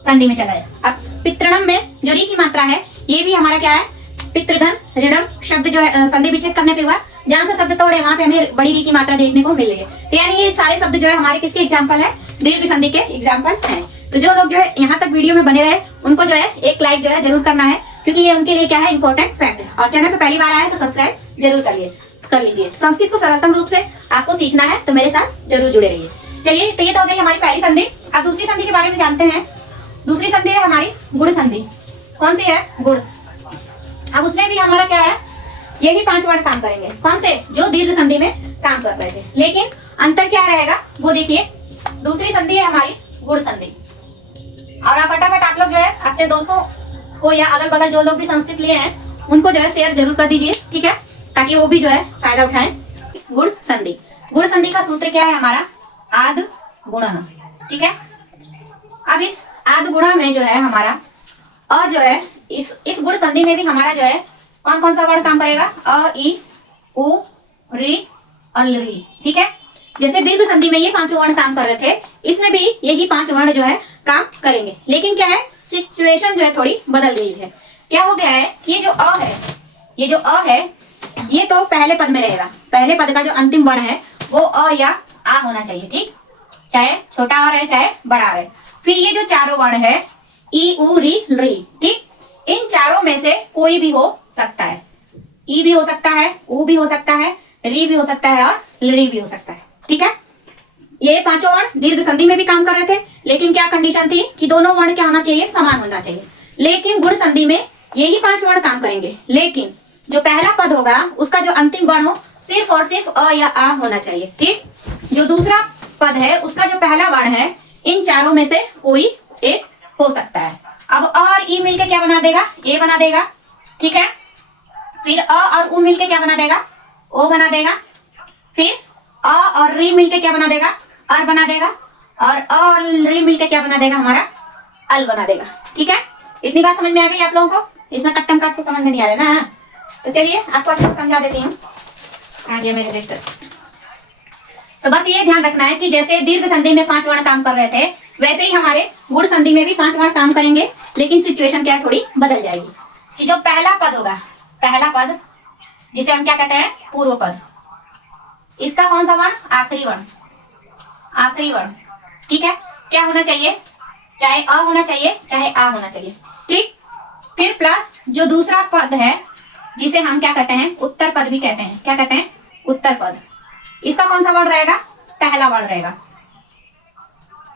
संधि में चला जाएगा। अब पितृणम में जो री की मात्रा है, ये भी हमारा क्या है, पितृधन ऋणम शब्द जो है संधि विच्छेद करने पे हुआ, जहां से शब्द तोड़े वहां पे हमें बड़ी री की मात्रा देखने को मिल रही है। तो यानी ये सारे शब्द जो है हमारे किसके एग्जाम्पल है, दीर्घ संधि के एग्जाम्पल है। तो जो लोग जो है यहाँ तक वीडियो में बने रहे उनको जो है एक लाइक जो है जरूर करना है, क्योंकि ये उनके लिए क्या है, इंपॉर्टेंट फैक्ट है। और चैनल पे पहली बार आए तो सब्सक्राइब जरूर कर लीजिए। संस्कृत को सरलतम रूप से आपको सीखना है तो मेरे साथ जरूर जुड़े रहिए। चलिए, तो ये तो हो गई हमारी पहली संधि। अब दूसरी संधि के बारे में जानते हैं। दूसरी संधि है हमारी गुण संधि। कौन सी है, गुण। अब उसमें भी हमारा क्या है, यही 5 वर्ण काम करेंगे। कौन से, जो दीर्घ संधि में काम कर रहे थे, लेकिन अंतर क्या रहेगा वो देखिए। दूसरी संधि है हमारी गुण संधि। और आप फटाफट आप लोग जो है अपने दोस्तों को या अगल बगल जो लोग भी संस्कृत लिए हैं उनको जो है शेयर जरूर कर दीजिए, ठीक है, ताकि वो भी जो है फायदा उठाएं। गुण संधि, गुण संधि का सूत्र क्या है हमारा, आद गुण, ठीक है। अब इस आद गुणा में जो है हमारा अ जो है, इस गुण संधि में भी हमारा जो है कौन कौन सा वर्ण काम करेगा, अ इ उ री अल री, ठीक है। जैसे दीर्घ संधि में ये 5 वर्ण काम कर रहे थे, इसमें भी यही 5 वर्ण जो है काम करेंगे। लेकिन क्या है, सिचुएशन जो है थोड़ी बदल गई है। क्या हो गया है, ये जो अ है, ये जो अ है, ये तो पहले पद में रहेगा। पहले पद का जो अंतिम वर्ण है वो अ या आ होना चाहिए, ठीक, चाहे छोटा आ रहे चाहे बड़ा आ रहे। फिर ये जो चारों वर्ण है, ई उ री री, ठीक, इन चारों में से कोई भी हो सकता है। ई भी हो सकता है, उ भी हो सकता है, री भी हो सकता है और ली भी हो सकता है, ठीक है। ये 5 वर्ण दीर्घ संधि में भी काम कर रहे थे, लेकिन क्या कंडीशन थी कि दोनों वर्ण क्या होना चाहिए, समान होना चाहिए। लेकिन गुण संधि में यही 5 वर्ण काम करेंगे, लेकिन जो पहला पद होगा उसका जो अंतिम वर्ण हो सिर्फ और सिर्फ अ या आ होना चाहिए, ठीक। जो दूसरा पद है उसका जो पहला वर्ण है, इन चारों में से कोई एक हो सकता है। अब अ और ई मिलके क्या बना देगा, ए बना देगा, ठीक है। फिर अ और उ मिलके क्या बना देगा, ओ बना देगा। फिर अ और री मिलके क्या बना देगा, अर बना देगा। और अ और री मिलके क्या बना देगा, हमारा अल बना देगा, ठीक है। इतनी बात समझ में आ गई आप लोगों को, इसमें कट्टम काट के समझ में नहीं आ रहा ना। तो चलिए आपको अच्छे से समझा देती हूँ। आ गया मेरे रजिस्टर। तो बस ये ध्यान रखना है कि जैसे दीर्घ संधि में 5 वर्ण काम कर रहे थे, वैसे ही हमारे गुण संधि में भी 5 वर्ण काम करेंगे, लेकिन सिचुएशन क्या है, थोड़ी बदल जाएगी। कि जो पहला पद होगा, पहला पद जिसे हम क्या कहते हैं, पूर्व पद, इसका कौन सा वर्ण, आखिरी वर्ण, आखिरी वर्ण, ठीक है। क्या होना चाहिए, चाहे अ होना चाहिए चाहे आ होना चाहिए, ठीक। फिर प्लस जो दूसरा पद है जिसे हम क्या कहते हैं, उत्तर पद भी कहते हैं। क्या कहते हैं, उत्तर पद। इसका कौन सा वर्ण रहेगा, पहला वर्ण रहेगा।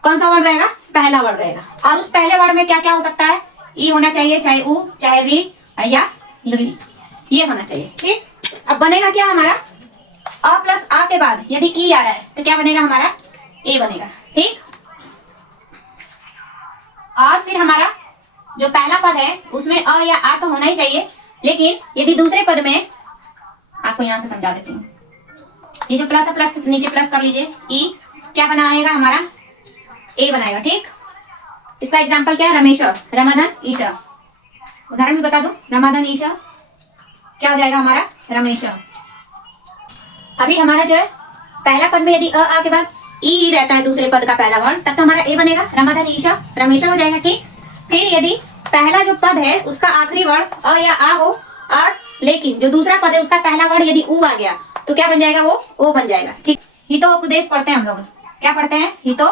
कौन सा वर्ण रहेगा, पहला वर्ण रहेगा। और उस पहले वर्ण में क्या क्या हो सकता है, ई होना चाहिए, चाहे उ चाहे री या ली, ये होना चाहिए, ठीक। अब बनेगा क्या हमारा, अ प्लस आ के बाद यदि ई आ रहा है तो क्या बनेगा, हमारा ए बनेगा, ठीक। और फिर हमारा जो पहला पद है उसमें अ या आ तो होना ही चाहिए, लेकिन यदि दूसरे पद में, आपको यहां से समझा देती हूँ, ये जो प्लस है प्लस नीचे प्लस कर लीजिए, ई क्या बनाएगा, हमारा ए बनाएगा, ठीक। इसका एग्जांपल क्या है, रमेश, रमाधन ईशा। उदाहरण भी बता दो, रमाधन ईशा क्या हो जाएगा, हमारा रमेश। अभी हमारा जो है पहला पद में यदि अ आ के बाद ई रहता है दूसरे पद का पहला वर्ण, तब तो हमारा ए बनेगा, रमाधन ईशा रमेशा हो जाएगा, ठीक। फिर यदि पहला जो पद है उसका आखिरी वर्ण अ या आ हो, और लेकिन जो दूसरा पद है उसका पहला वर्ण यदि उ आ गया तो क्या बन जाएगा, वो ओ बन जाएगा, ठीक। हितो उपदेश पढ़ते हैं हम लोग, क्या पढ़ते हैं, हितो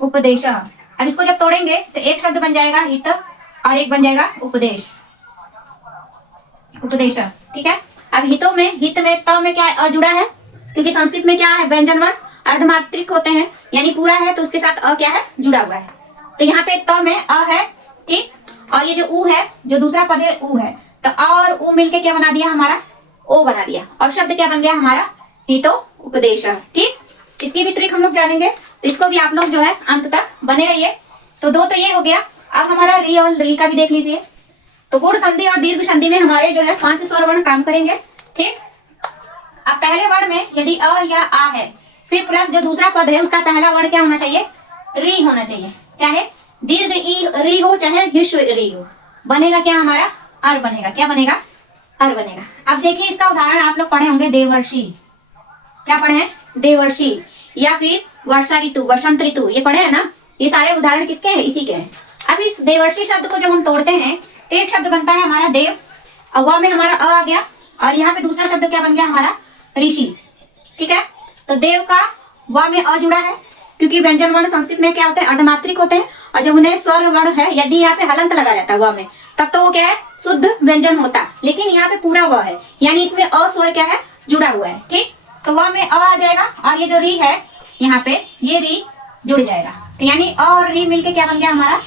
उपदेश। अब इसको जब तोड़ेंगे तो एक शब्द बन जाएगा हित और एक बन जाएगा उपदेश, उपदेश, ठीक है। अब हितों में, हित में त में क्या है, अ जुड़ा है, क्योंकि संस्कृत में क्या है, व्यंजन वर्ण अर्धमात्रिक होते हैं, यानी पूरा है तो उसके साथ अ क्या है, जुड़ा हुआ है। तो यहाँ पे त में अ है, ठीक। और ये जो उ है, जो दूसरा पद है उ है, तो अ और उ मिलके क्या बना दिया, हमारा ओ बना दिया, और शब्द क्या बन गया, हमारा हितो उपदेश, ठीक। इसकी भी ट्रिक हम लोग जानेंगे, तो इसको भी आप लोग जो है अंत तक बने रहिए। तो 2 तो ये हो गया। अब हमारा री और री का भी देख लीजिए। तो गुण संधि और दीर्घ संधि में हमारे जो है 5 स्वर वर्ण काम करेंगे। ठीक, अब पहले वर्ण में यदि अ या आ है, फिर प्लस जो दूसरा पद है उसका पहला वर्ण क्या होना चाहिए, री होना चाहिए। चाहे दीर्घ ई री हो चाहे ह्रस्व री हो, बनेगा क्या हमारा, अर बनेगा। क्या बनेगा, अर बनेगा। अब देखिए इसका उदाहरण आप लोग पढ़े होंगे, देवर्षि। क्या पढ़े हैं, देवर्षि, या फिर वर्षा ऋतु, बसंत ऋतु, ये पढ़े हैं ना। ये सारे उदाहरण किसके हैं, इसी के हैं। अब इस देवर्षि शब्द को जब हम तोड़ते हैं तो एक शब्द बनता है हमारा देव, अवा में हमारा अ आ गया, और यहाँ पे दूसरा शब्द क्या बन गया हमारा, ऋषि। ठीक है, तो देव का वा में अ जुड़ा है, क्योंकि व्यंजन वर्ण संस्कृत में क्या होते हैं, अर्धमात्रिक होते हैं, और जब उन्हें स्वर वर्ण है, यदि यहाँ पे हलंत लगा रहता है वा में, तब तो वो क्या है, शुद्ध व्यंजन होता। लेकिन यहाँ पे पूरा व है, यानी इसमें अ स्वर क्या है, जुड़ा हुआ है। ठीक, तो वा में अ आ जाएगा, और ये जो री है यहाँ पे, ये री जुड़ जाएगा, तो यानी अ और री मिलके क्या बन गया हमारा,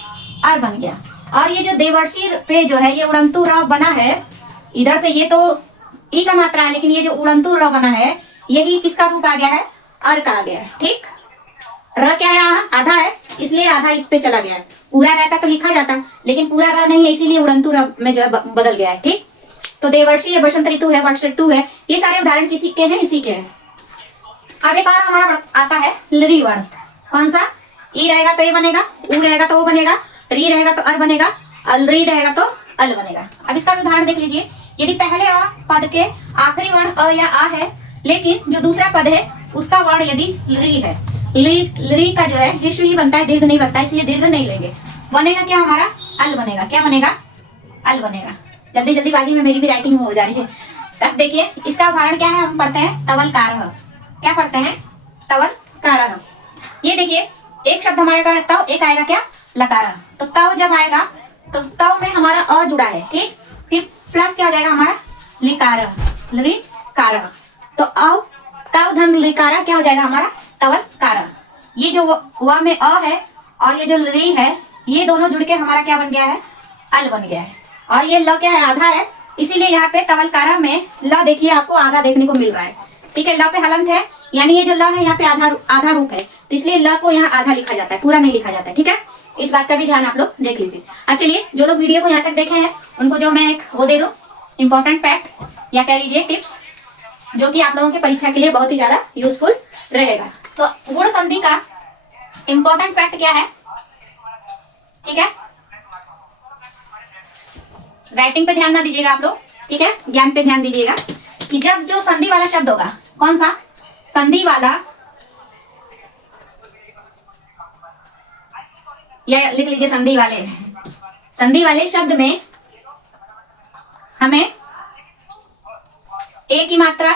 अर बन गया। और ये जो देवर्षि पे जो है ये उड़ंतु र बना है, इधर से ये तो ई का मात्रा है, लेकिन ये जो उड़ंतु र बना है यही किसका रूप आ गया है, अर का आ गया है। ठीक, र क्या है, यहाँ आधा है, इसलिए आधा इस पे चला गया है। पूरा रहता तो लिखा जाता, लेकिन पूरा र नहीं है, इसीलिए उड़ंतु र में जो है बदल गया है। ठीक, तो देवर्षि है, बसंत ऋतु है, वर्ष ऋतु है, ये सारे उदाहरण किसी के हैं, इसी के हैं। अब एक और हमारा आता है लरी वर्ण। कौन सा, ई रहेगा तो ये बनेगा, ऊ रहेगा तो वो बनेगा, री रहेगा तो अर बनेगा, री रहेगा तो अल बनेगा। अब इसका भी उदाहरण देख लीजिए। यदि पहले अ पद के आखिरी वर्ण अ या आ है, लेकिन जो दूसरा पद है उसका वर्ण यदि री है, री का जो है ह्रस्व ही बनता है, दीर्घ नहीं बनता, इसलिए दीर्घ नहीं लेंगे। बनेगा क्या हमारा, अल बनेगा। क्या बनेगा, अल बनेगा। जल्दी जल्दी बाजी में मेरी भी राइटिंग हो जा रही है। तब देखिए इसका उदाहरण क्या है, हम पढ़ते हैं तवल कारह। क्या पढ़ते हैं, तवल कारह। ये देखिए एक शब्द हमारे का तव, एक आएगा क्या, लकार। तो तव जब आएगा तो तव में हमारा अ जुड़ा है। ठीक, फिर प्लस क्या हो जाएगा हमारा, लिकार, लिकार। तो अव तव धन लिकारा क्या हो जाएगा हमारा, तवल कार। ये जो व में अ है और ये जो री है, ये दोनों जुड़ के हमारा क्या बन गया है, अल बन गया है। और ये ल क्या है, आधा है, इसीलिए यहाँ पे तवल कारा में ल देखिए आपको आधा देखने को मिल रहा है। ठीक है, ल पे हलंत है, यानी ये जो ल है यहाँ पे आधा रूप है, तो इसलिए ल को यहाँ आधा लिखा जाता है, पूरा नहीं लिखा जाता है। ठीक है, इस बात का भी ध्यान आप लोग देख लीजिए। अब चलिए जो लोग वीडियो को यहाँ तक देखे हैं उनको जो मैं एक वो दे दूं, इंपॉर्टेंट फैक्ट या कह लीजिए टिप्स, जो कि आप लोगों के परीक्षा के लिए बहुत ही ज्यादा यूजफुल रहेगा। तो गुण संधि का इंपॉर्टेंट फैक्ट क्या है, ठीक है, राइटिंग पे ध्यान ना दीजिएगा आप लोग, ठीक है, ज्ञान पे ध्यान दीजिएगा कि जब जो संधि वाला शब्द होगा, कौन सा, संधि वाला, या लिख लीजिए संधि वाले शब्द में हमें ए की मात्रा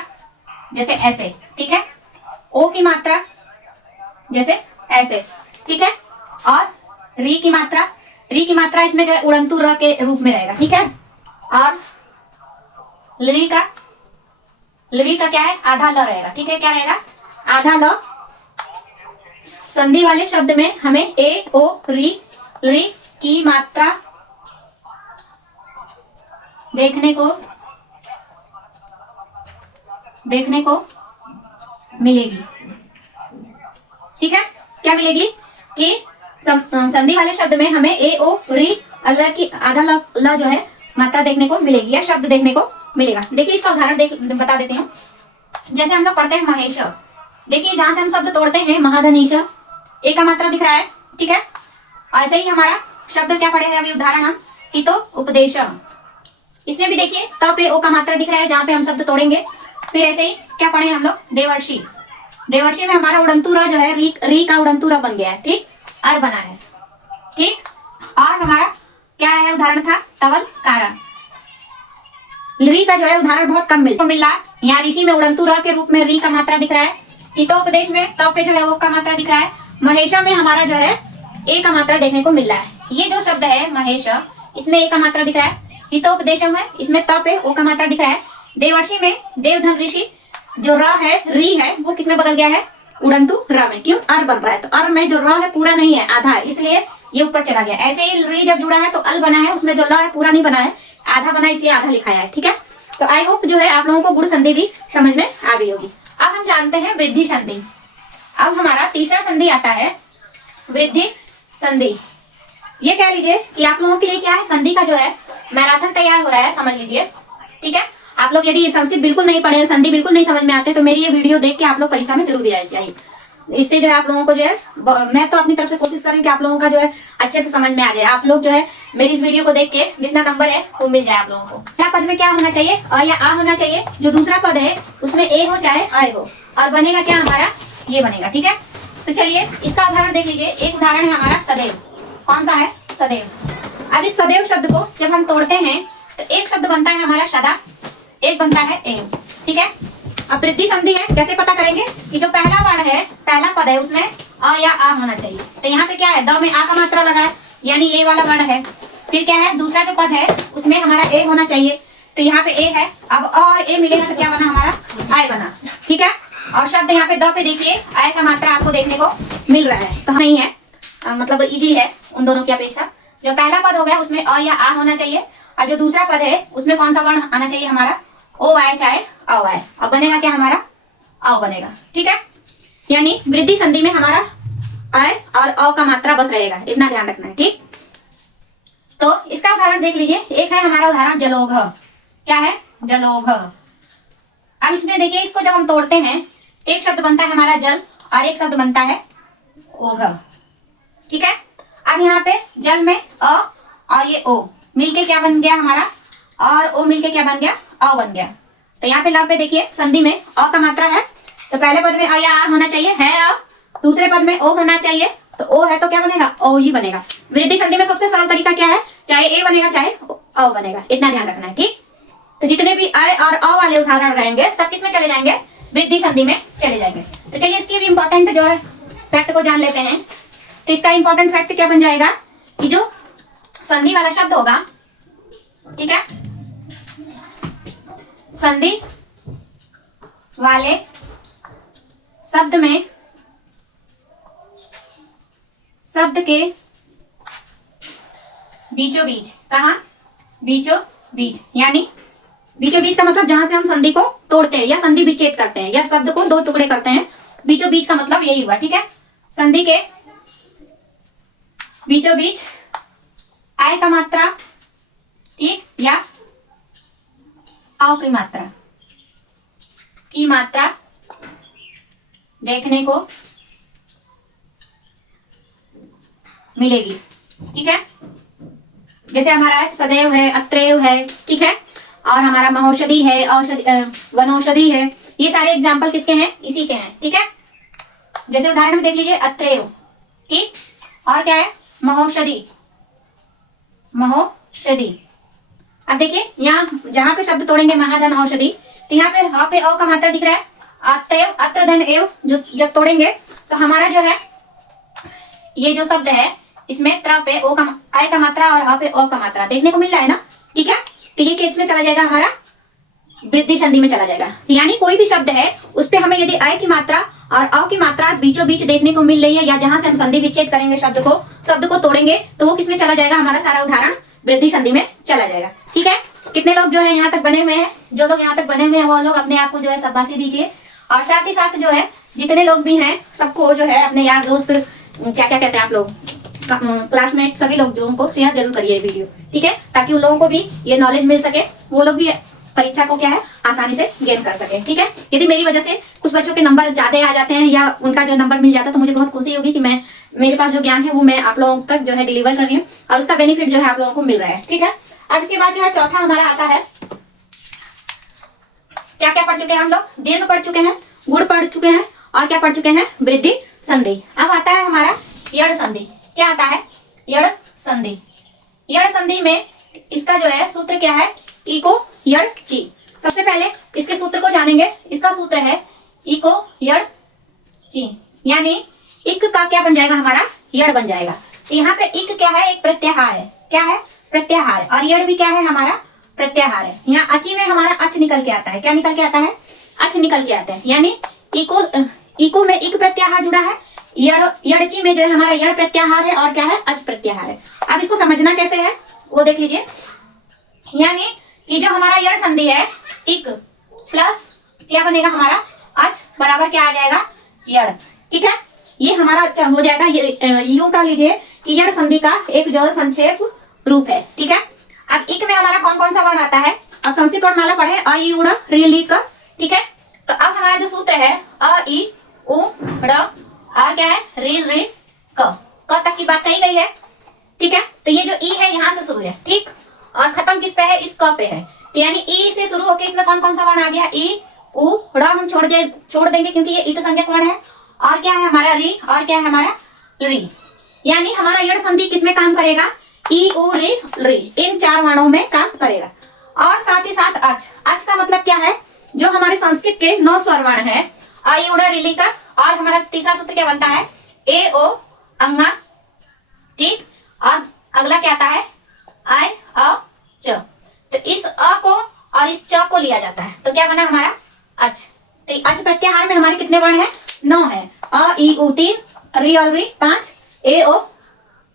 जैसे ऐसे, ठीक है, ओ की मात्रा जैसे ऐसे, ठीक है, और री की मात्रा इसमें जो है उड़ंतु र के रूप में रहेगा। ठीक है, और लरी का क्या है, आधा ल रहेगा। ठीक है, क्या रहेगा, आधा ल। संधि वाले शब्द में हमें ए ओ री की मात्रा देखने को मिलेगी। ठीक है, क्या मिलेगी कि संधि वाले शब्द में हमें ए ओ री अल की आधा ल जो है मात्रा देखने को मिलेगी, या शब्द देखने को मिलेगा। देखिए इसका उदाहरण बता देती हूँ। जैसे हम लोग पढ़ते हैं महेश, देखिए जहां से हम शब्द तोड़ते हैं महाधनीश, ए का मात्रा दिख रहा है। ठीक है, ऐसे ही हमारा शब्द क्या पढ़े हैं अभी उदाहरण हम, हितो उपदेश, इसमें भी देखिए त पे ओ का मात्रा दिख रहा है जहां पे हम शब्द तोड़ेंगे। फिर ऐसे ही क्या पढ़े हम लोग, देवर्षि में हमारा उड़ंतुरा जो है री का उड़ंतुरा बन गया है। ठीक, अर बना है। ठीक, और हमारा क्या है उदाहरण था, तवल कारा। री का जो है उदाहरण बहुत कम मिल रहा है। यहाँ ऋषि में उड़ंतुरा के रूप में री का मात्रा दिख रहा है, हितोपदेश में त पे जो है वो का मात्रा दिख रहा है, महेशा में हमारा जो है ए का मात्रा देखने को मिल रहा है। ये जो शब्द है महेश, इसमें ए का मात्रा दिख रहा है, हितोपदेशम है, इसमें त पे ओ का मात्रा दिख रहा है। देवर्षि में देवधन ऋषि जो र है, री है, वो किसमें बदल गया है, उड़ंतु र में। क्यों, अर बन रहा है, तो अर में जो र है पूरा नहीं है, आधा है, इसलिए ये ऊपर चला गया। ऐसे ही री जब जुड़ा है तो अल बना है, उसमें जो ल है पूरा नहीं बना है, आधा बना है, इसलिए आधा लिखाया है। ठीक है, तो आई होप जो है आप लोगों को गुण संधि भी समझ में आ गई होगी। अब हम जानते हैं वृद्धि संधि। अब हमारा तीसरा संधि आता है वृद्धि संधि। ये कह लीजिए कि आप लोगों के लिए क्या है, संधि का जो है मैराथन तैयार हो रहा है, समझ लीजिए। ठीक है, आप लोग यदि संस्कृत बिल्कुल नहीं पढ़े, संधि बिल्कुल नहीं समझ में आते, तो मेरी ये वीडियो देख के आप लोग परीक्षा में जरूर जाइए। इससे जो है आप लोगों को जो है, मैं तो अपनी तरफ से कोशिश करूँ कि आप लोगों का जो है अच्छे से समझ में आ जाए। आप लोग जो है मेरी इस वीडियो को देख के जितना नंबर है वो मिल जाए आप लोगों को। पहला पद में क्या होना चाहिए, अ या आ होना चाहिए। जो दूसरा पद है उसमें ए हो चाहे अय हो, और बनेगा क्या हमारा, ये बनेगा। ठीक है, तो चलिए इसका उदाहरण देख लीजिए। एक उदाहरण है हमारा सदैव। कौन सा है, सदैव। अब इस सदैव शब्द को जब हम तोड़ते हैं तो एक शब्द बनता है हमारा सदा, एक बनता है एव। ठीक है, अब वृद्धि संधि है, कैसे पता करेंगे कि जो पहला वर्ण है, पहला पद है, उसमें अ या आ होना चाहिए। तो यहाँ पे क्या है, द में आ का मात्रा लगा है, यानी ये वाला वर्ण है। फिर क्या है, दूसरा जो पद है उसमें हमारा ए होना चाहिए, तो यहाँ पे ए है। अब अ और ए मिलेगा तो क्या बना हमारा, आय बना। ठीक है, और शब्द यहाँ पे द पे देखिए आय का मात्रा आपको देखने को मिल रहा है, तो नहीं है, मतलब इजी है उन दोनों की अपेक्षा। जो पहला पद हो गया उसमें अ या आ होना चाहिए, और जो दूसरा पद है उसमें कौन सा वर्ण आना चाहिए हमारा, ओ आय चाहे अ आय। अब बनेगा क्या हमारा, अ बनेगा। ठीक है, यानी वृद्धि संधि में हमारा आय और अ का मात्रा बस रहेगा, इतना ध्यान रखना है। ठीक, तो इसका उदाहरण देख लीजिए। एक है हमारा उदाहरण जलोघ। क्या है, जलोघ। अब इसमें देखिए, इसको जब हम तोड़ते हैं एक शब्द बनता है हमारा जल और एक शब्द बनता है ओघ। ठीक है, अब यहाँ पे जल में अ और ये ओ मिलके क्या बन गया हमारा, और ओ मिलके क्या बन गया, अ बन गया। तो यहाँ पे ला पे देखिए संधि में अ का मात्रा है, तो पहले पद में अ या आ होना चाहिए, है अ। दूसरे पद में ओ होना चाहिए, तो ओ है तो क्या बनेगा, ओ ही बनेगा। वृद्धि संधि में सबसे सरल तरीका क्या है, चाहे ए बनेगा चाहे अ बनेगा, इतना ध्यान रखना है। ठीक, तो जितने भी अय और अ वाले उदाहरण रहेंगे सब किसमें चले जाएंगे, वृद्धि संधि में चले जाएंगे। तो चलिए इसकी भी इंपॉर्टेंट जो है फैक्ट को जान लेते हैं। तो इसका इंपॉर्टेंट फैक्ट क्या बन जाएगा कि जो संधि वाला शब्द होगा, ठीक है, संधि वाले शब्द में शब्द के बीचों बीच, कहा, बीचों बीच, यानी बीचों बीच का मतलब जहां से हम संधि को तोड़ते हैं या संधि विच्छेद करते हैं या शब्द को दो टुकड़े करते हैं, बीचों बीच का मतलब यही हुआ। ठीक है, संधि के बीचों बीच आय का मात्रा, ठीक, या अ की मात्रा देखने को मिलेगी। ठीक है, जैसे हमारा सदैव है, अत्रैव है, ठीक है, और हमारा महौषधि है, औषधि, वनौषधि है, ये सारे एग्जाम्पल किसके हैं, इसी के हैं। ठीक है, जैसे उदाहरण में देख लीजिए अत्रैव, ठीक, और क्या है, महौषधि, महौषधि। अब देखिए यहाँ जहां पे शब्द तोड़ेंगे महाधन औषधि, तो यहाँ पे ह पे अ का मात्रा दिख रहा है, अत्रैव, अत्र धन एव, जो जब तोड़ेंगे तो हमारा जो है ये जो शब्द है इसमें त्र पे ओ का आय का मात्रा और ह पे अ का मात्रा देखने को मिल रहा है ना। ठीक है, तो ये किस में चला जाएगा, हमारा वृद्धि संधि में चला जाएगा। यानी कोई भी शब्द है उस पे हमें यदि आय की मात्रा और अ की मात्रा बीचों बीच देखने को मिल रही है, या जहां से हम संधि विच्छेद करेंगे शब्द को तोड़ेंगे, तो वो किस में चला जाएगा, हमारा सारा उदाहरण वृद्धि संधि में चला जाएगा। ठीक है, कितने लोग जो है यहाँ तक बने हुए हैं, जो लोग यहाँ तक बने हुए हैं वो लोग अपने आप को जो है शाबाशी दीजिए, और साथ ही साथ जो है जितने लोग भी हैं सबको जो है अपने यार दोस्त, क्या क्या कहते हैं आप लोग, क्लासमेट, सभी लोग जो उनको शेयर जरूर करिए वीडियो। ठीक है, ताकि उन लोगों को भी ये नॉलेज मिल सके, वो लोग भी परीक्षा को क्या है आसानी से गेन कर सके। ठीक है, यदि मेरी वजह से कुछ बच्चों के नंबर ज्यादा आ जाते हैं या उनका जो नंबर मिल जाता है तो मुझे बहुत खुशी होगी कि मैं, मेरे पास जो ज्ञान है वो मैं आप लोगों तक जो है डिलीवर कर रही हूँ और उसका बेनिफिट जो है आप लोगों को मिल रहा है। ठीक है, अब इसके बाद जो है चौथा हमारा आता है, क्या क्या पढ़ चुके हैं हम लोग, दीर्घ पढ़ चुके हैं, गुण पढ़ चुके हैं, और क्या पढ़ चुके हैं, वृद्धि संधि। अब आता है हमारा यड़ संधि। क्या आता है, यड़ संधि। यड़ संधि में इसका जो है सूत्र क्या है, इको यड़ ची। सबसे पहले इसके सूत्र को जानेंगे। इसका सूत्र है इको यड़ ची, यानी इक का क्या बन जाएगा, हमारा यड़ बन जाएगा। तो यहाँ पे इक क्या है, एक प्रत्याहार है, क्या है, प्रत्याहार, और यड़ भी क्या है, हमारा प्रत्याहार है। यहाँ अची में हमारा अच निकल के आता है, क्या निकल के आता है, अच निकल के आता है, यानी इको में इक प्रत्याहार जुड़ा है, यड़ची में जो है हमारा यड़ प्रत्याहार है, और क्या है, अच प्रत्याहार है। अब इसको समझना कैसे है वो देख लीजिए। यानी कि जो हमारा यड़ संधि है, इक प्लस क्या बनेगा हमारा, अच बराबर क्या आ जाएगा, यड़। ठीक है, ये हमारा हो जाएगा, ये यूं कह लीजिए कि यड़ संधि का एक जो संक्षेप रूप है। ठीक है, अब इक में हमारा कौन कौन सा वर्ण आता है? अब संस्कृत वर्णमाला पढ़े अ ई उ ऋ ली क। ठीक है, तो अब हमारा जो सूत्र है अ ई उ ऋ और क्या है ऋ ली क तक की बात कही गई है। ठीक है, तो ये जो ई है यहाँ से शुरू है, ठीक, और खत्म किस पे है? इस क पे है। तो यानी ई से शुरू होकर इसमें कौन कौन सा वर्ण आ गया? ई उ ऋ हम छोड़ देंगे क्योंकि ये इत संज्ञक वर्ण है। और क्या है हमारा री, और क्या है हमारा री। यानी हमारा यड़ संधि किसमें काम करेगा? ई उ री री, इन 4 वर्णों में काम करेगा। और साथ ही साथ अच, अच का मतलब क्या है? जो हमारे संस्कृत के 9 स्वर वर्ण है अ ई उ ऋ ली का। और हमारा तीसरा सूत्र क्या बनता है? ए ओ अंगा। ठीक, और अगला क्या आता है? आई अ च। तो इस अ को और इस च को लिया जाता है, तो क्या बना हमारा? अच। तो अच प्रत्याहार में हमारे कितने वर्ण है? 9 है। अ ई उ 3, री और री 5, ए ओ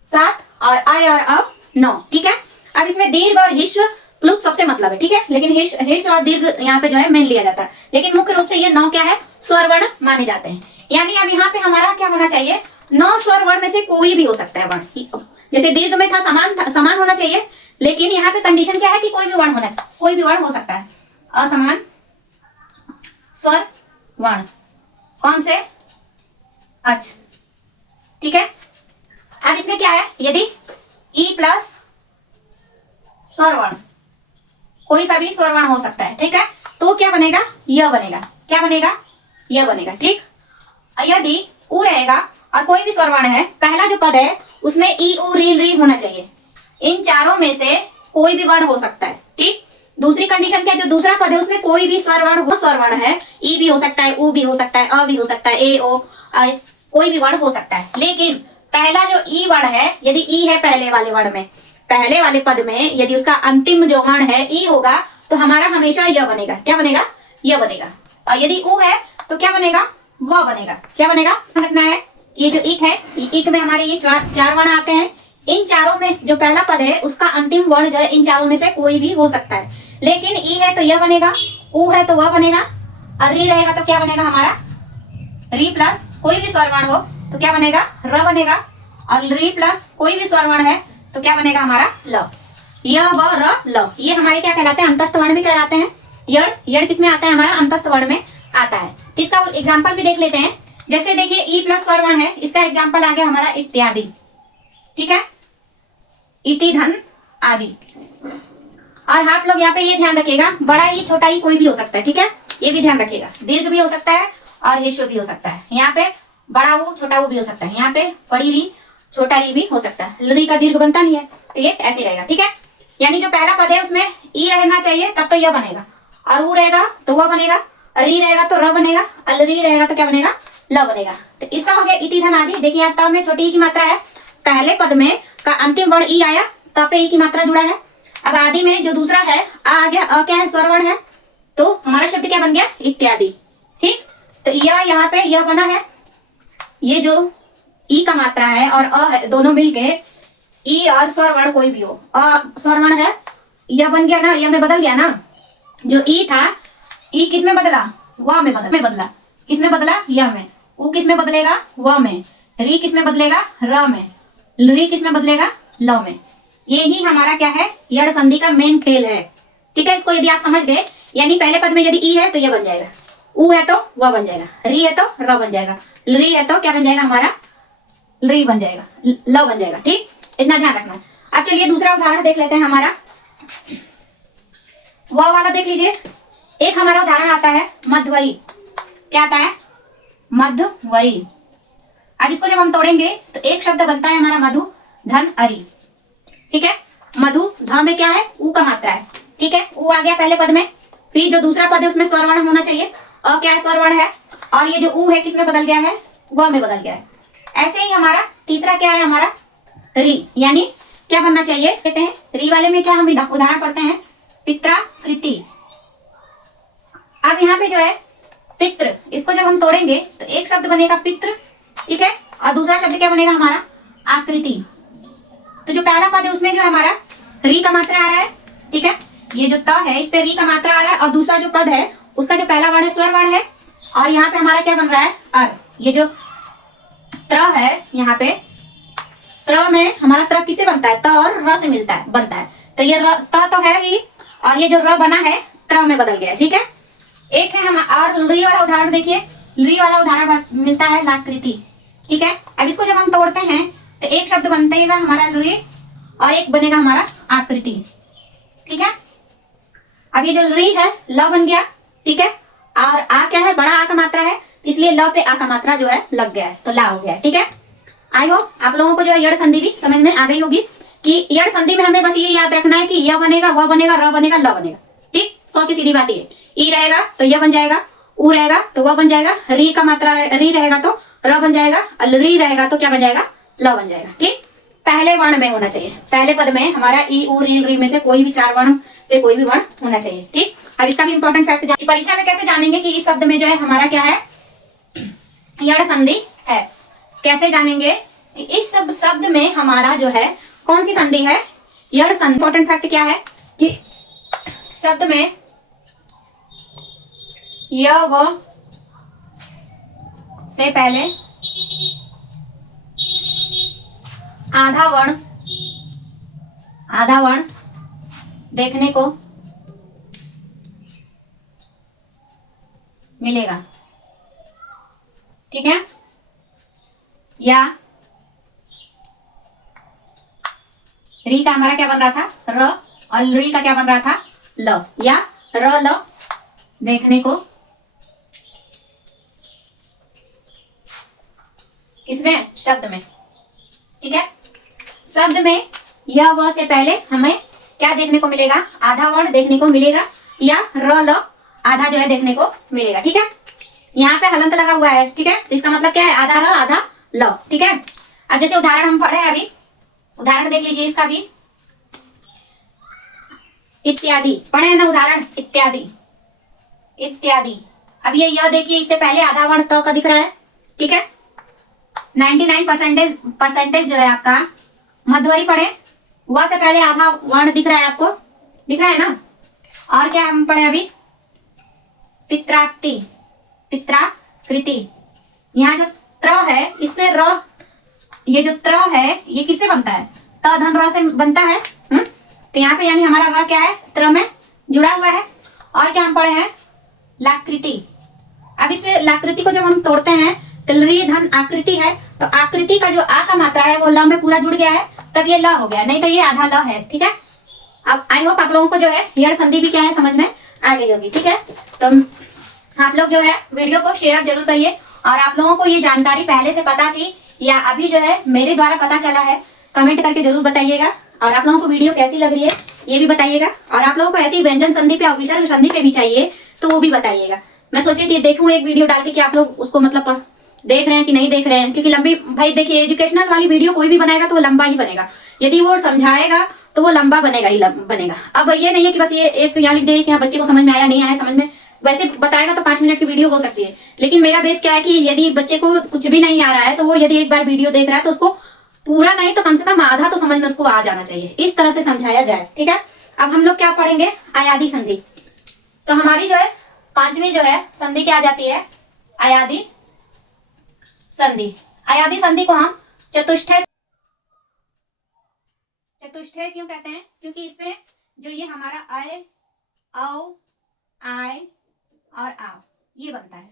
7 और आई और अ 9। ठीक है, अब इसमें दीर्घ और ह्रस्व प्लुत सबसे मतलब है। ठीक है, लेकिन ह्रस्व और दीर्घ यहाँ पे जो है मेन लिया जाता है, लेकिन मुख्य रूप से ये 9 क्या है? स्वर वर्ण माने जाते हैं। यानी अब यहाँ पे हमारा क्या होना चाहिए? 9 स्वर वर्ण में से कोई भी हो सकता है वर्ण। जैसे दीर्घ में था समान होना चाहिए, लेकिन यहाँ पे कंडीशन क्या है कि कोई भी वर्ण हो सकता है। असमान स्वर वर्ण कौन से? अच। ठीक है, अब इसमें क्या है? यदि ई प्लस स्वर वर्ण, कोई सा भी स्वर वर्ण हो सकता है। ठीक है, तो क्या बनेगा? यह बनेगा। क्या बनेगा? यह बनेगा। ठीक, यदि उ रहेगा और कोई भी स्वर वर्ण है, पहला जो पद है उसमें ई उ री री होना चाहिए। इन चारों में से कोई भी वर्ण हो सकता है। ठीक, दूसरी कंडीशन क्या? जो दूसरा पद है उसमें कोई भी स्वर वर्ण है, ई भी हो सकता है, उ भी हो सकता है, अ भी हो सकता है, ए ओ आई, कोई भी वर्ण हो सकता है। लेकिन पहला जो ई वर्ण है, यदि ई है पहले वाले वर्ण में, पहले वाले पद में यदि उसका अंतिम जो वर्ण है ई होगा, तो हमारा हमेशा यह बनेगा। क्या बनेगा? यह बनेगा। और यदि उ है तो क्या बनेगा? वह बनेगा। क्या बनेगा रखना है? ये जो इक है, इक में हमारे ये 4 वर्ण आते हैं। इन चारों में जो पहला पद है उसका अंतिम वर्ण जो है इन चारों में से कोई भी हो सकता है। लेकिन ई है तो यह बनेगा, उ है तो वह बनेगा, और री रहेगा तो क्या बनेगा हमारा? री प्लस कोई भी स्वर वर्ण हो तो क्या बनेगा? र बनेगा। और री प्लस कोई भी स्वर वर्ण है तो क्या बनेगा हमारा? ल। यह व र ल, ये हमारे क्या कहलाते हैं? अंतस्थ वर्ण भी कहलाते हैं। यड़ किसमें आता है? हमारा अंतस्थ वर्ण में आता है। इसका एग्जाम्पल भी देख लेते हैं। जैसे देखिए ई प्लस स्वर वर्ण है, इसका एग्जाम्पल आ गया हमारा इत्यादि। ठीक है, इति धन आदि। और आप लोग यहाँ पे ये ध्यान रखिएगा, बड़ा ई छोटा ई कोई भी हो सकता है। ठीक है, ये भी ध्यान रखिएगा। दीर्घ भी हो सकता है और ह्रस्व भी हो सकता है। यहाँ पे बड़ा ऊ छोटा ऊ भी हो सकता है, यहाँ पे बड़ी री छोटा री भी हो सकता है। री का दीर्घ बनता नहीं है तो ये ऐसे रहेगा। ठीक है, यानी जो पहला पद है उसमें ई रहना चाहिए तब तो यह बनेगा, और ऊ रहेगा तो वह बनेगा, री रहेगा तो र बनेगा, और री रहेगा तो क्या बनेगा? ल बनेगा। तो इसका हो गया इति धन आदि। देखिए यहाँ तब में छोटी ई की मात्रा है, पहले पद में का अंतिम वर्ण ई आया, तब पे ई की मात्रा जुड़ा है। अब आदि में जो दूसरा है आ गया, अ क्या है? स्वर वर्ण है, तो हमारा शब्द क्या बन गया? इत्यादि। ठीक, तो यह यहाँ पे यह बना है, ये जो ई का मात्रा है और अ है, दोनों मिलके ई और स्वर वर्ण कोई भी हो, अ स्वर वर्ण है, यह बन गया ना, यह में बदल गया ना। जो ई था, ई किस में बदला? व में बदला। किस में बदला? यह में। उ किस में बदलेगा? व में। री किस में बदलेगा? र में। री किस में बदलेगा? ल में। ये ही हमारा क्या है? यड़ संधि का मेन खेल है। ठीक है, इसको यदि आप समझ गए, यानी पहले पद में यदि ई है तो यह बन जाएगा, उ है तो वह बन जाएगा, री है तो र बन जाएगा, री है तो क्या बन जाएगा हमारा? री बन जाएगा, ल बन जाएगा। ठीक, इतना ध्यान रखना। अब चलिए दूसरा उदाहरण देख लेते हैं हमारा। वह वाला देख लीजिए। एक हमारा उदाहरण आता है मध्यवरी। क्या आता है? मध्यवरी। अब इसको जब हम तोड़ेंगे तो एक शब्द बनता है हमारा मधु धन अरी। ठीक है, मधु ध में क्या है? ऊ का मात्रा है। ठीक है, ऊ आ गया पहले पद में, फिर जो दूसरा पद है उसमें स्वर वर्ण होना चाहिए, अ क्या है? स्वर वर्ण है, और ये जो ऊ है किसमें बदल गया है? व में बदल गया है। ऐसे ही हमारा तीसरा क्या है? हमारा री, यानी क्या बनना चाहिए? कहते हैं री वाले में क्या हम उदाहरण पढ़ते हैं? पित्रा प्रीति। अब यहाँ पे जो है पित्र, इसको जब हम तोड़ेंगे तो एक शब्द बनेगा पित्र। ठीक है, और दूसरा शब्द क्या बनेगा हमारा? आकृति। तो जो पहला पद है उसमें जो हमारा री का मात्रा आ रहा है। ठीक है, ये जो त है इस पे री का मात्रा आ रहा है, और दूसरा जो पद है उसका जो पहला वर्ण है स्वर वर्ण है, और यहाँ पे हमारा क्या बन रहा है? अर। ये जो त्र है यहाँ पे त्र में हमारा त्र किससे बनता है? त और र से मिलता है, बनता है। तो ये र त तो है ही, और ये जो र बना है त्र में बदल गया, ठीक है। एक है हम और री वाला उदाहरण देखिए। री वाला उदाहरण मिलता है लाकृति, ठीक है। अब इसको जब हम तोड़ते हैं तो एक शब्द बनतेगा हमारा री और एक बनेगा हमारा आकृति, ठीक है। अब ये जो री है ल बन गया, ठीक है। और आ क्या है? बड़ा आ का मात्रा है, इसलिए ल पे आ का मात्रा जो है लग गया है, तो ला हो गया है, ठीक है। आई होप आप लोगों को जो है यड़ संधि भी समझ में आ गई होगी कि यड़ संधि में हमें बस ये याद रखना है कि य बनेगा, व बनेगा, र बनेगा, ल बनेगा, ठीक। 100 की सीधी बात है। ई रहेगा तो य बन जाएगा, उ रहेगा तो व बन जाएगा, री का मात्रा री रहेगा तो र बन जाएगा, री रहेगा तो क्या बन जाएगा? ल बन जाएगा, ठीक। पहले वर्ण में होना चाहिए, पहले पद में हमारा ई, उ, री, री में से कोई भी 4 वर्ण से कोई भी वर्ण होना चाहिए, ठीक। अब इसका भी इंपॉर्टेंट फैक्ट परीक्षा में कैसे जानेंगे कि इस शब्द में जो है हमारा क्या है? यड़ संधि है। कैसे जानेंगे? इस शब्द में हमारा जो है कौन सी संधि है? यड़ संधि। इंपॉर्टेंट फैक्ट क्या है कि शब्द में य व से पहले आधा वर्ण देखने को मिलेगा, ठीक है। या री का हमारा क्या बन रहा था? र, और री का क्या बन रहा था? ल, या र ल देखने को किसमें? शब्द में, ठीक है। शब्द में य व से पहले हमें क्या देखने को मिलेगा? आधा वर्ण देखने को मिलेगा, या र ल आधा जो है देखने को मिलेगा, ठीक है। यहाँ पे हलंत लगा हुआ है, ठीक है। तो इसका मतलब क्या है? आधा र आधा ल, ठीक है। अब जैसे उदाहरण हम पढ़े हैं अभी, उदाहरण देख लीजिए इसका भी। इत्यादि पढ़े हैं ना उदाहरण? इत्यादि, इत्यादि। अब ये य देखिए, इससे पहले आधा वर्ण त का दिख रहा है, ठीक है। 99% जो है आपका मध्यवरी पढ़े, व से पहले आधा वर्ण दिख रहा है आपको, दिख रहा है ना। और क्या हम पढ़े अभी? पित्राक्ति, पित्राकृति। यहाँ जो त्र है इसमें र, ये जो त्र है ये किससे बनता है? त धन र से बनता है, तो यहाँ पे यानी हमारा र क्या है? त्र में जुड़ा हुआ है। और क्या हम पढ़े हैं? लाकृति। अब इस लाकृति को जब हम तोड़ते हैं तो री धन आकृति है, तो आकृति का जो आ का मात्रा है वो ल में पूरा जुड़ गया है, तब ये ल हो गया, नहीं तो ये आधा ल है, ठीक है। अब आई होप आप लोगों को जो है यड़ संधि भी क्या है समझ में आ गई होगी, ठीक है। तो आप लोग जो है वीडियो को शेयर जरूर करिए, और आप लोगों को ये जानकारी पहले से पता थी या अभी जो है मेरे द्वारा पता चला है, कमेंट करके जरूर बताइएगा। और आप लोगों को वीडियो कैसी लग रही है ये भी बताइएगा, और आप लोगों को ऐसी व्यंजन संधि पे और विसर्ग संधि पे भी चाहिए तो वो भी बताइएगा। मैं सोची थी देखूं एक वीडियो डाल के कि आप लोग उसको मतलब देख रहे हैं कि नहीं देख रहे हैं, क्योंकि लंबी, भाई देखिए एजुकेशनल वाली वीडियो कोई भी बनाएगा तो वो लंबा ही बनेगा, यदि वो समझाएगा तो वो लंबा बनेगा ही बनेगा। अब ये नहीं है कि बस ये एक यहाँ लिख दे कि बच्चे को समझ में आया नहीं आया समझ में, वैसे बताएगा तो 5 मिनट की वीडियो हो सकती है, लेकिन मेरा बेस क्या है कि यदि बच्चे को कुछ भी नहीं आ रहा है तो वो यदि एक बार वीडियो देख रहा है तो उसको पूरा नहीं तो कम से कम आधा तो समझ में उसको आ जाना चाहिए, इस तरह से समझाया जाए, ठीक है। अब हम लोग क्या पढ़ेंगे? अयादि संधि। तो हमारी जो है 5वीं जो है संधि क्या आ जाती है? अयादि संधि। अयादि संधि को हम चतुष्टय क्यों कहते हैं? क्योंकि इसमें जो ये हमारा अय, औ, आय और आव ये बनता है,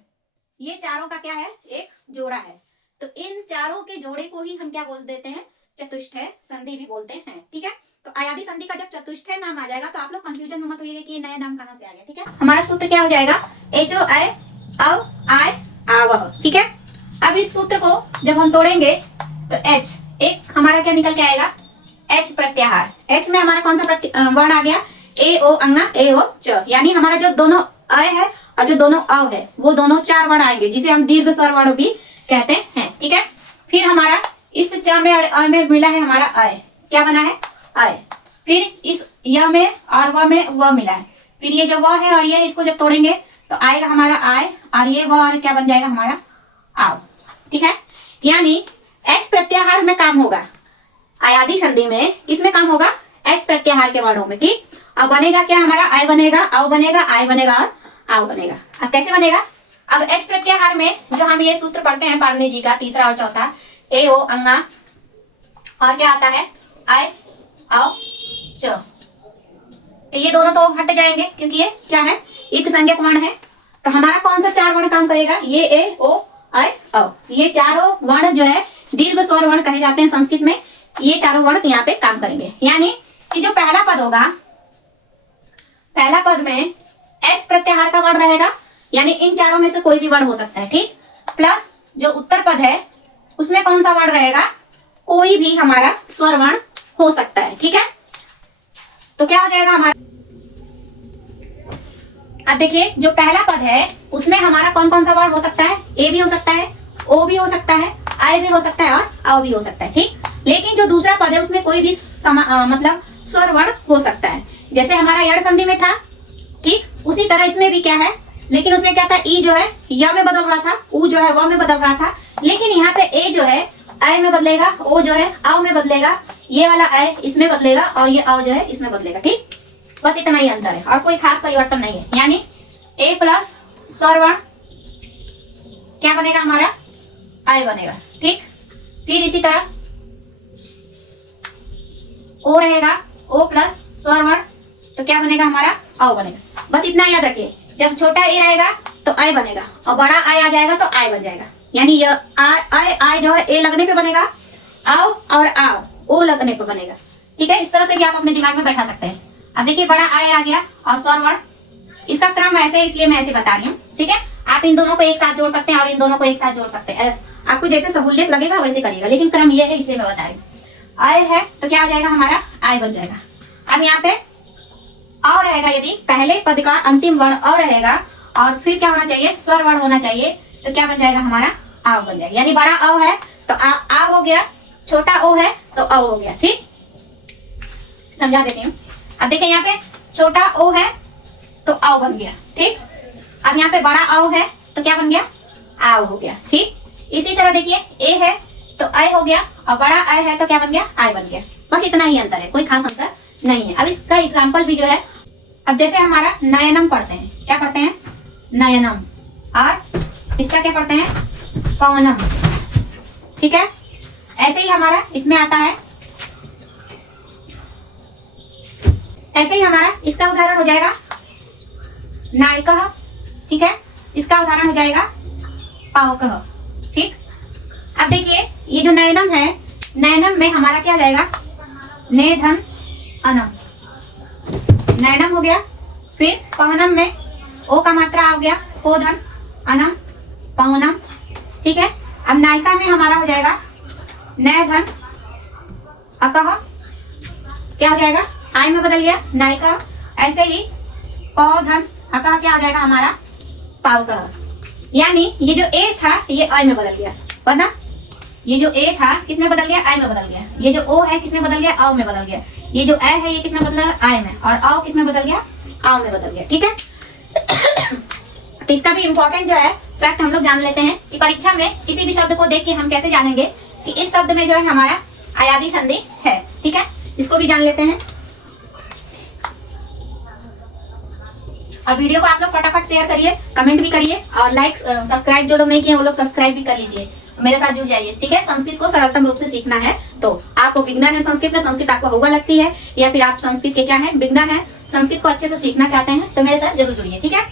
ये चारों का क्या है? एक जोड़ा है। तो इन चारों के जोड़े को ही हम क्या बोल देते हैं? चतुष्टय संधि भी बोलते हैं, ठीक है। तो अयादि संधि का जब चतुष्टय नाम आ जाएगा तो आप लोग कंफ्यूजन में मत होइएगा कि ये नया नाम कहाँ से आ गया, ठीक है। हमारा सूत्र क्या हो जाएगा? एच ओ अय, औ, आय, आवह, ठीक है। अब इस सूत्र को जब हम तोड़ेंगे तो एच, एक हमारा क्या निकल के आएगा? एच प्रत्याहार। एच में हमारा कौन सा वर्ण आ गया? ए ओ अंगा, ए ओ च, यानी हमारा जो दोनों अय है और जो दोनों अव है वो दोनों 4 वर्ण आएंगे, जिसे हम दीर्घ स्वर वर्ण भी कहते हैं, ठीक है। फिर हमारा इस च में और अ में मिला है हमारा अय, क्या बना है? अय। फिर इस य में और व में व मिला है, फिर ये जो व है और ये इसको जब तोड़ेंगे तो आएगा हमारा आय, और ये व और क्या बन जाएगा हमारा? आव, ठीक है। यानी एच प्रत्याहार में काम होगा, अयादि संधि में किसमें काम होगा? एच प्रत्याहार के वर्णों में, ठीक। अब बनेगा क्या हमारा? आय बनेगा, अव बनेगा, आय बनेगा और आव बनेगा। अब कैसे बनेगा? अब एच प्रत्याहार में जो हम ये सूत्र पढ़ते हैं पाणिनि जी का 3रा और 4था, ए ओ अंगा और क्या आता है आय आओ च। तो ये दोनों तो हट जाएंगे क्योंकि ये क्या है एक संज्ञक वर्ण है। तो हमारा कौन सा 4 वर्ण काम करेगा, ये ए ओ आय औ। ये चारों वर्ण जो है दीर्घ स्वर वर्ण कहे जाते हैं संस्कृत में। ये चारों वर्ण यहाँ पे काम करेंगे, यानी कि जो पहला पद होगा, पहला पद में एच प्रत्याहार का वर्ण रहेगा, यानी इन चारों में से कोई भी वर्ण हो सकता है, ठीक। प्लस जो उत्तर पद है उसमें कौन सा वर्ण रहेगा, कोई भी हमारा स्वर वर्ण हो सकता है, ठीक है। तो क्या हो जाएगा हमारा, अब देखिए जो पहला पद है उसमें हमारा कौन कौन सा वर्ण हो सकता है, ए भी हो सकता है, ओ भी हो सकता है, आय भी हो सकता है और औ भी हो सकता है, ठीक। लेकिन जो दूसरा पद है उसमें कोई भी मतलब स्वर वर्ण हो सकता है। जैसे हमारा यड़ संधि में था, ठीक, उसी तरह इसमें भी क्या है, लेकिन उसमें क्या था, ई जो है य में बदल रहा था, उ जो है व में बदल रहा था। लेकिन यहाँ पे ए जो है आय में बदलेगा, ओ जो है औ में बदलेगा, ये वाला आय इसमें बदलेगा और ये औ जो है इसमें बदलेगा, ठीक। बस इतना ही अंतर है और कोई खास परिवर्तन नहीं है। यानी ए प्लस स्वर वर्ण क्या बनेगा हमारा, आय बनेगा, ठीक। फिर इसी तरह ओ रहेगा, ओ प्लस स्वर वर्ण तो क्या बनेगा हमारा, औ बनेगा। बस इतना याद रखिए, जब छोटा ए रहेगा तो आय बनेगा और बड़ा आय आ जाएगा तो आय बन जाएगा। यानी यह आय जो है ए लगने पे बनेगा, आओ और आओ ओ लगने पे बनेगा, ठीक है। इस तरह से भी आप अपने दिमाग में बैठा सकते हैं। अब देखिए बड़ा आय आ गया और स्वर वर्ण, इसका क्रम ऐसे है इसलिए मैं ऐसे बता रही हूँ, ठीक है। आप इन दोनों को एक साथ जोड़ सकते हैं और इन दोनों को एक साथ जोड़ सकते हैं, आपको जैसे सहूलियत लगेगा वैसे करिएगा, लेकिन क्रम ये है इसलिए मैं बता रही हूँ। आय है तो क्या आ जाएगा हमारा, आय बन जाएगा। अब यहाँ पे और रहेगा, यदि पहले पद का अंतिम वर्ण और रहेगा और फिर क्या होना चाहिए, स्वर वर्ण होना चाहिए, तो क्या बन जाएगा हमारा, आव बन जाएगा। यानी बड़ा औ है तो आ हो गया, छोटा ओ है तो औ हो गया, ठीक। समझा देती हूँ। अब देखिए यहाँ पे छोटा ओ है तो औ बन गया, ठीक। अब यहाँ पे बड़ा औ है तो क्या बन गया, आव हो गया, ठीक। इसी तरह देखिए ए है तो आय हो गया और बड़ा आय है तो क्या बन गया, आय बन गया। बस इतना ही अंतर है, कोई खास अंतर नहीं है। अब इसका एग्जाम्पल भी जो है, अब जैसे हमारा नयनम पढ़ते हैं, क्या पढ़ते हैं, नयनम, और इसका क्या पढ़ते हैं, पवनम, ठीक है। ऐसे ही हमारा इसमें आता है, ऐसे ही हमारा इसका उदाहरण हो जाएगा नायकः, ठीक है। इसका उदाहरण हो जाएगा पावकः, ठीक। अब देखिए ये जो नयनम है, नयनम में हमारा क्या जाएगा, ने धन अनम, नयनम हो गया। फिर पवनम में ओ का मात्रा आ गया, ओ धन अनम पवनम, ठीक है। अब नायिका में हमारा हो जाएगा नय धन अकह, क्या हो जाएगा, आय में बदल गया नायिका। ऐसे ही पौ धन अकह क्या हो जाएगा हमारा, पावकह। यानी ये जो ए था ये आय में बदल गया, वरना ये जो ए था किसमें बदल गया, आय में बदल गया। ये जो ओ है किसमें बदल गया, औ में बदल गया। ये जो ए है ये किसमें बदला, आय में, और औ किसमें बदल गया, आव में बदल गया, ठीक है। तो इसका भी इंपॉर्टेंट जो है फैक्ट हम लोग जान लेते हैं कि परीक्षा में किसी भी शब्द को देख के हम कैसे जानेंगे कि इस शब्द में जो है हमारा अयादी संधि है, ठीक है। इसको भी जान लेते हैं। और वीडियो को आप लोग फटाफट शेयर करिए, कमेंट भी करिए और लाइक सब्सक्राइब जो लोग नहीं किए वो लोग सब्सक्राइब भी कर लीजिए, मेरे साथ जुड़ जाइए, ठीक है। संस्कृत को सरलतम रूप से सीखना है तो आपको बिगनर है संस्कृत में, संस्कृत आपको होगा लगती है, या फिर आप संस्कृत के क्या है, बिगनर है, संस्कृत को अच्छे से सीखना चाहते हैं तो मेरे साथ जरूर जुड़िए, ठीक है।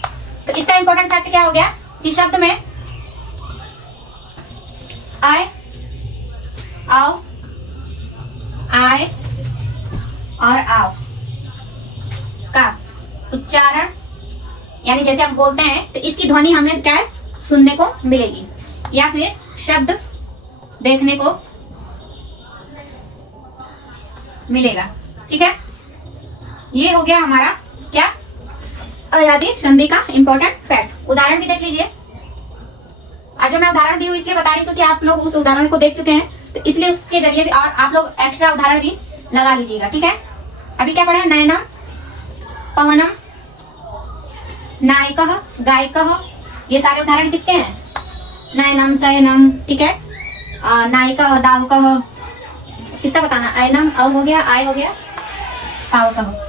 तो इसका इंपॉर्टेंट फैक्ट क्या हो गया कि शब्द में आय आओ, आय और आओ का उच्चारण, यानी जैसे हम बोलते हैं तो इसकी ध्वनि हमें क्या है, सुनने को मिलेगी, या फिर शब्द देखने को मिलेगा, ठीक है। ये हो गया हमारा क्या, अयादी संधि का इंपॉर्टेंट फैक्ट। उदाहरण भी देख लीजिए। आज जो मैं उदाहरण दी हूँ इसलिए बता रही हूँ क्योंकि आप लोग उस उदाहरण को देख चुके हैं, तो इसलिए उसके जरिए भी और आप लोग एक्स्ट्रा उदाहरण भी लगा लीजिएगा, ठीक है। अभी क्या पढ़ा, नयनम, पवनम, नायकः, गायकः, ये सारे उदाहरण किसके हैं, नयनम, शयनम, ठीक है। नायिका, दावकः, किसका बताना, अयनम, अव हो गया, आय हो गया, पावकः।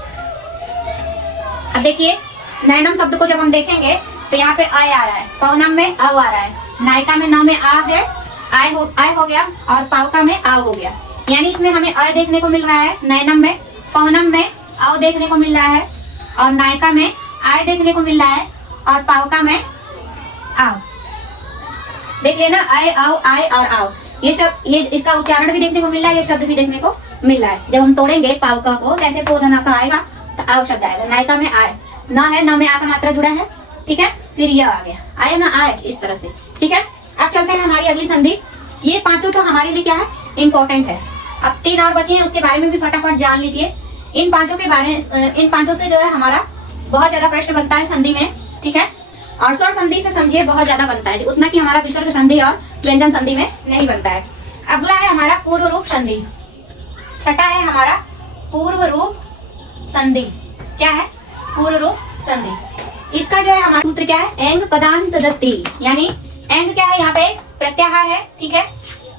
अब देखिए नयनम शब्द को जब हम देखेंगे तो यहाँ पे आय आ रहा है, पवनम में अव आ रहा है, नायिका में न में आ है, आय हो गया और पावका में आव हो गया, यानी इसमें हमें अ देखने को मिल रहा है नयनम में, पवनम में औ देखने को मिल रहा है, और नायका में आय देखने को मिल रहा है, और पावका में आओ। देख लेना, आय आओ, आय और आओ, ये शब्द, ये इसका उच्चारण भी देखने को मिल रहा है, ये शब्द भी देखने को मिल रहा है। जब हम तोड़ेंगे पावका को, जैसे पोधना का आएगा तो आओ शब्द आएगा, नायका में आय, न है, न में आ का मात्रा जुड़ा है, ठीक है, फिर यह आ गया, आय ना आय, इस तरह से, ठीक है। अब चलते हैं हमारी अगली संधि। ये पांचों तो हमारे लिए क्या है, इंपॉर्टेंट है। अब 3 और बचे हैं, उसके बारे में भी फटाफट जान लीजिए। इन पांचों से जो है हमारा बहुत ज्यादा प्रश्न बनता है संधि में, ठीक है। और स्वर संधि से समझिए बहुत ज्यादा बनता है, उतना कि हमारा विसर्ग संधि और व्यंजन संधि में नहीं बनता है। अगला है हमारा पूर्व रूप संधि। छठा है हमारा पूर्व रूप संधि। क्या है, पूर्व रूप संधि। इसका जो है हमारा सूत्र क्या है, एंग पदांत दत्ती, यानी एंग क्या है, यहाँ पे एक प्रत्याहार है, ठीक है,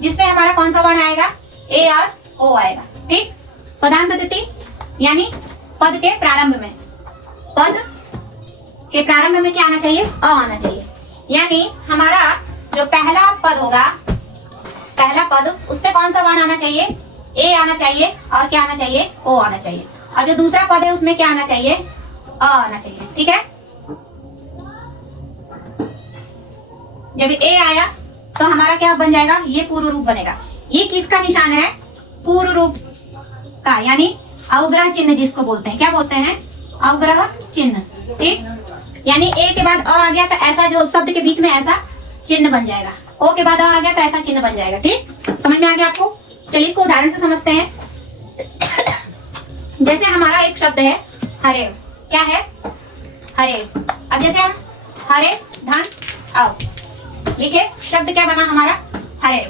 जिसमें हमारा कौन सा वर्ण आएगा, ए और ओ आएगा, ठीक। पदांत दत्ती यानी पद के प्रारंभ में, पद के प्रारंभ में क्या आना चाहिए, अ आना चाहिए। यानी हमारा जो पहला पद होगा, पहला पद, उस पे कौन सा वर्ण आना चाहिए, ए आना चाहिए, और क्या आना चाहिए, ओ आना चाहिए। और जो दूसरा पद है उसमें क्या आना चाहिए, अ आना चाहिए, ठीक है। जब ए आया तो हमारा क्या बन जाएगा, ये पूर्व रूप बनेगा। ये किसका निशान है, पूर्व रूप का, यानी अवग्रह चिन्ह जिसको बोलते हैं, क्या बोलते हैं, अवग्रह चिन्ह, ठीक। यानी ए के बाद अ आ गया तो ऐसा जो शब्द के बीच में ऐसा चिन्ह बन जाएगा, ओ के बाद अ आ गया तो ऐसा चिन्ह बन जाएगा, ठीक। समझ में आ गया आपको। चलिए इसको उदाहरण से समझते हैं। जैसे हमारा एक शब्द है हरे, क्या है, हरे। अब जैसे हम हरे धन आओ लिखे, शब्द क्या बना हमारा, हरे।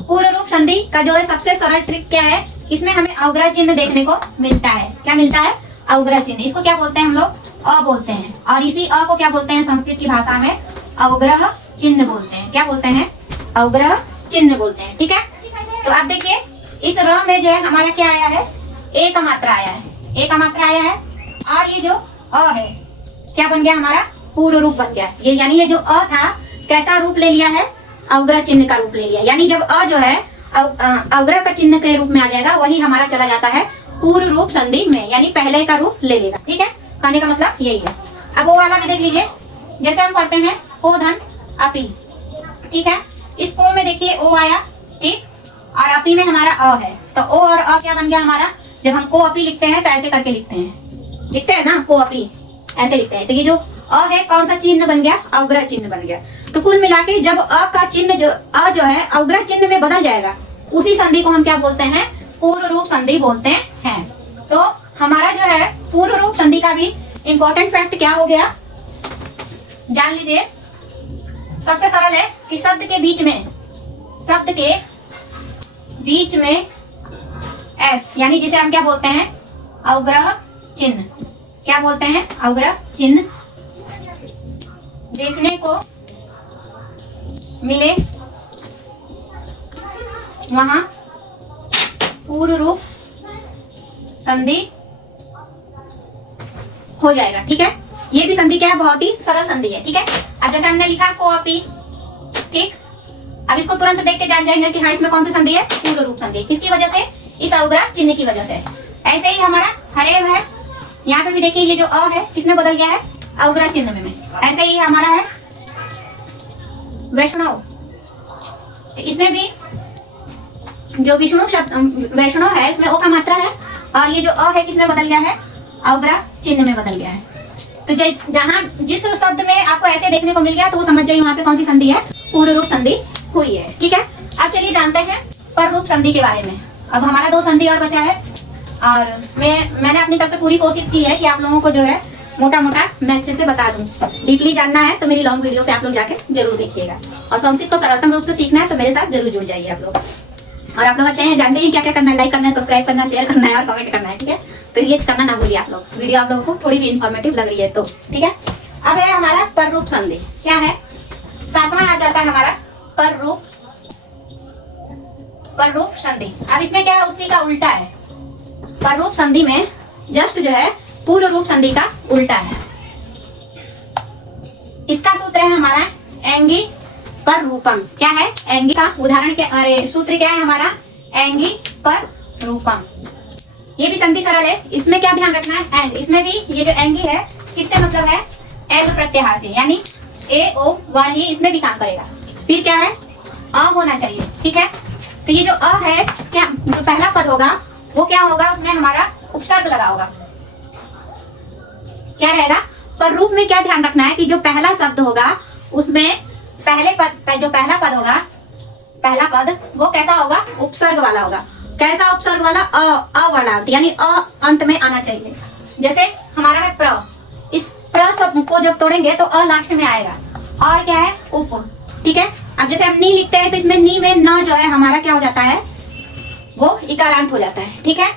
पूर्व रूप संधि का जो है सबसे सरल ट्रिक क्या है, इसमें हमें अवग्रह चिन्ह देखने को मिलता है। क्या मिलता है, अवग्रह चिन्ह। इसको क्या बोलते हैं हम लोग, अ बोलते हैं, और इसी अ को क्या बोलते हैं संस्कृत की भाषा में, अवग्रह चिन्ह बोलते हैं। क्या बोलते हैं, अवग्रह चिन्ह बोलते हैं, ठीक है। तो आप देखिए इस र में जो है हमारा क्या आया है, ए का मात्रा आया है, ए का मात्रा आया है, और ये जो अ है क्या बन गया हमारा, पूर्व रूप बन गया। ये यानी ये जो अ था कैसा रूप ले लिया है, अवग्रह चिन्ह का रूप ले लिया। यानी जब अ जो है अवग्रह का चिन्ह के रूप में आ जाएगा, वही हमारा चला जाता है पूर्व रूप संधि में, यानी पहले का रूप ले लेगा, ठीक है। कहने का मतलब यही है। अब वो वाला भी देख लीजिए, जैसे हम पढ़ते हैं को धन अपी, ठीक है। इस को में देखिए ओ आया, ठीक, और अपी में हमारा अ है, तो ओ और अ क्या बन गया हमारा, जब हम को अपी लिखते हैं तो ऐसे करके लिखते हैं ना, को अपी ऐसे लिखते हैं। तो ये जो अ है कौन सा चिन्ह बन गया, अवग्रह चिन्ह बन गया। तो कुल मिला के जब अ का चिन्ह जो अ जो है अवग्रह चिन्ह में बदल जाएगा, उसी संधि को हम क्या बोलते हैं, पूर्व रूप संधि बोलते हैं। तो हमारा जो है पूर्व रूप संधि का भी इंपॉर्टेंट फैक्ट क्या हो गया, जान लीजिए। सबसे सरल है कि शब्द के बीच में एस, यानी जिसे हम क्या बोलते हैं, अवग्रह चिन्ह। क्या बोलते हैं, अवग्रह चिन्ह देखने को मिले, वहां पूर्व रूप संधि हो जाएगा, ठीक है। ये भी संधि क्या है, बहुत ही सरल संधि है, ठीक है। अब जैसे हमने लिखा को अपी, ठीक, अब इसको तुरंत देख के जान जाएंगे कि हाँ इसमें कौन सी संधि है, पूर्व रूप संधि। किसकी वजह से, इस अवग्रह चिन्ह की वजह से। ऐसे ही हमारा हरेव है, यहाँ पे भी देखिए ये जो अ है किसमें बदल गया है, अवग्रह चिन्ह में। ऐसे ही हमारा है वैष्णव, इसमें भी जो विष्णु शब्द वैष्णव है इसमें ओ का मात्रा है, और ये जो अ है किसमें बदल गया है, अवग्रह चिन्ह में बदल गया है। तो जहां जिस शब्द में आपको ऐसे देखने को मिल गया तो वो समझ जाइए वहां पे कौन सी संधि है, पूर्व रूप संधि हुई है, ठीक है। अब चलिए जानते हैं पर रूप संधि के बारे में। अब हमारा 2 संधि और बचा है, और मैंने अपनी तरफ से पूरी कोशिश की है कि आप लोगों को जो है मोटा मोटा मैं अच्छे से बता दूं। डीपली जानना है तो मेरी लॉन्ग वीडियो पे आप लोग जाके जरूर देखिएगा, और संस्कृत को सरलतम रूप से सीखना है तो मेरे साथ जरूर जुड़ जाइए आप लोग। और आप लोग अच्छे हैं, जानते हैं क्या क्या करना है, लाइक करना है, सब्सक्राइब करना है, शेयर करना है और कमेंट करना है, ठीक है। तो ये करना ना भूलिए आप लोग। वीडियो आप लोगों को थोड़ी भी इंफॉर्मेटिव लग रही है तो, ठीक है। अब है हमारा पर रूप संधि, क्या है, 7वां आ जाता है हमारा पर रूप संधि। अब इसमें क्या है, उसी का उल्टा है। पर रूप संधि में जस्ट जो है पूर्व रूप संधि का उल्टा है। इसका सूत्र है हमारा एंगी पर रूपम। क्या है, एंगी का उदाहरण क्या, अरे सूत्र क्या है हमारा, एंगी पर रूपम। ये भी संधि सरल है। इसमें क्या ध्यान रखना है, एंग। इसमें भी ये जो एंगी है किससे मतलब है, एंग प्रत्याहार से, यानी ए ओ वर्ण ही इसमें भी काम करेगा। फिर क्या है, अ होना चाहिए। ठीक है, तो ये जो अ है, क्या जो पहला पद होगा वो क्या होगा, उसमें हमारा उपसर्ग लगा होगा। क्या रहेगा, पर रूप में क्या ध्यान रखना है कि जो पहला शब्द होगा उसमें पहले पद, जो पहला पद होगा, पहला पद वो कैसा होगा, उपसर्ग वाला होगा। कैसा उपसर्ग वाला, अवर्णांत, यानी अ अंत में आना चाहिए। जैसे हमारा है प्र, इस प्र शब्द को जब तोड़ेंगे तो अ लास्ट में आएगा। और क्या है, उप। ठीक है, अब जैसे हम नी लिखते हैं तो इसमें नी में न जो है हमारा क्या हो जाता है, वो इकारांत हो जाता है। ठीक है,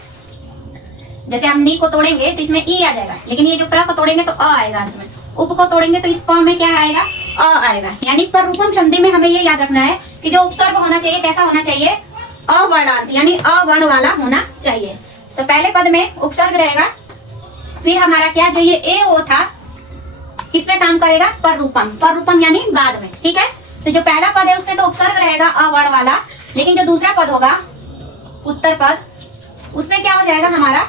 जैसे हम नी को तोड़ेंगे तो इसमें ई आ जाएगा, लेकिन ये जो प्र को तोड़ेंगे तो अ आएगा अंत में। उप को तोड़ेंगे तो इस प में क्या आएगा, अ आएगा। यानी पर रूपम संधि में हमें ये याद रखना है कि जो उपसर्ग होना चाहिए कैसा होना चाहिए, अवर्णांत, यानी अवर्ण वाला होना चाहिए। तो पहले पद में उपसर्ग रहेगा। फिर हमारा क्या, जो ये ए ओ था किसमें काम करेगा, पर रूपम। पर रूपम यानी बाद में। ठीक है, तो जो पहला पद है उसमें तो उपसर्ग रहेगा अवर्ण वाला, लेकिन जो दूसरा पद होगा उत्तर पद, उसमें क्या हो जाएगा, हमारा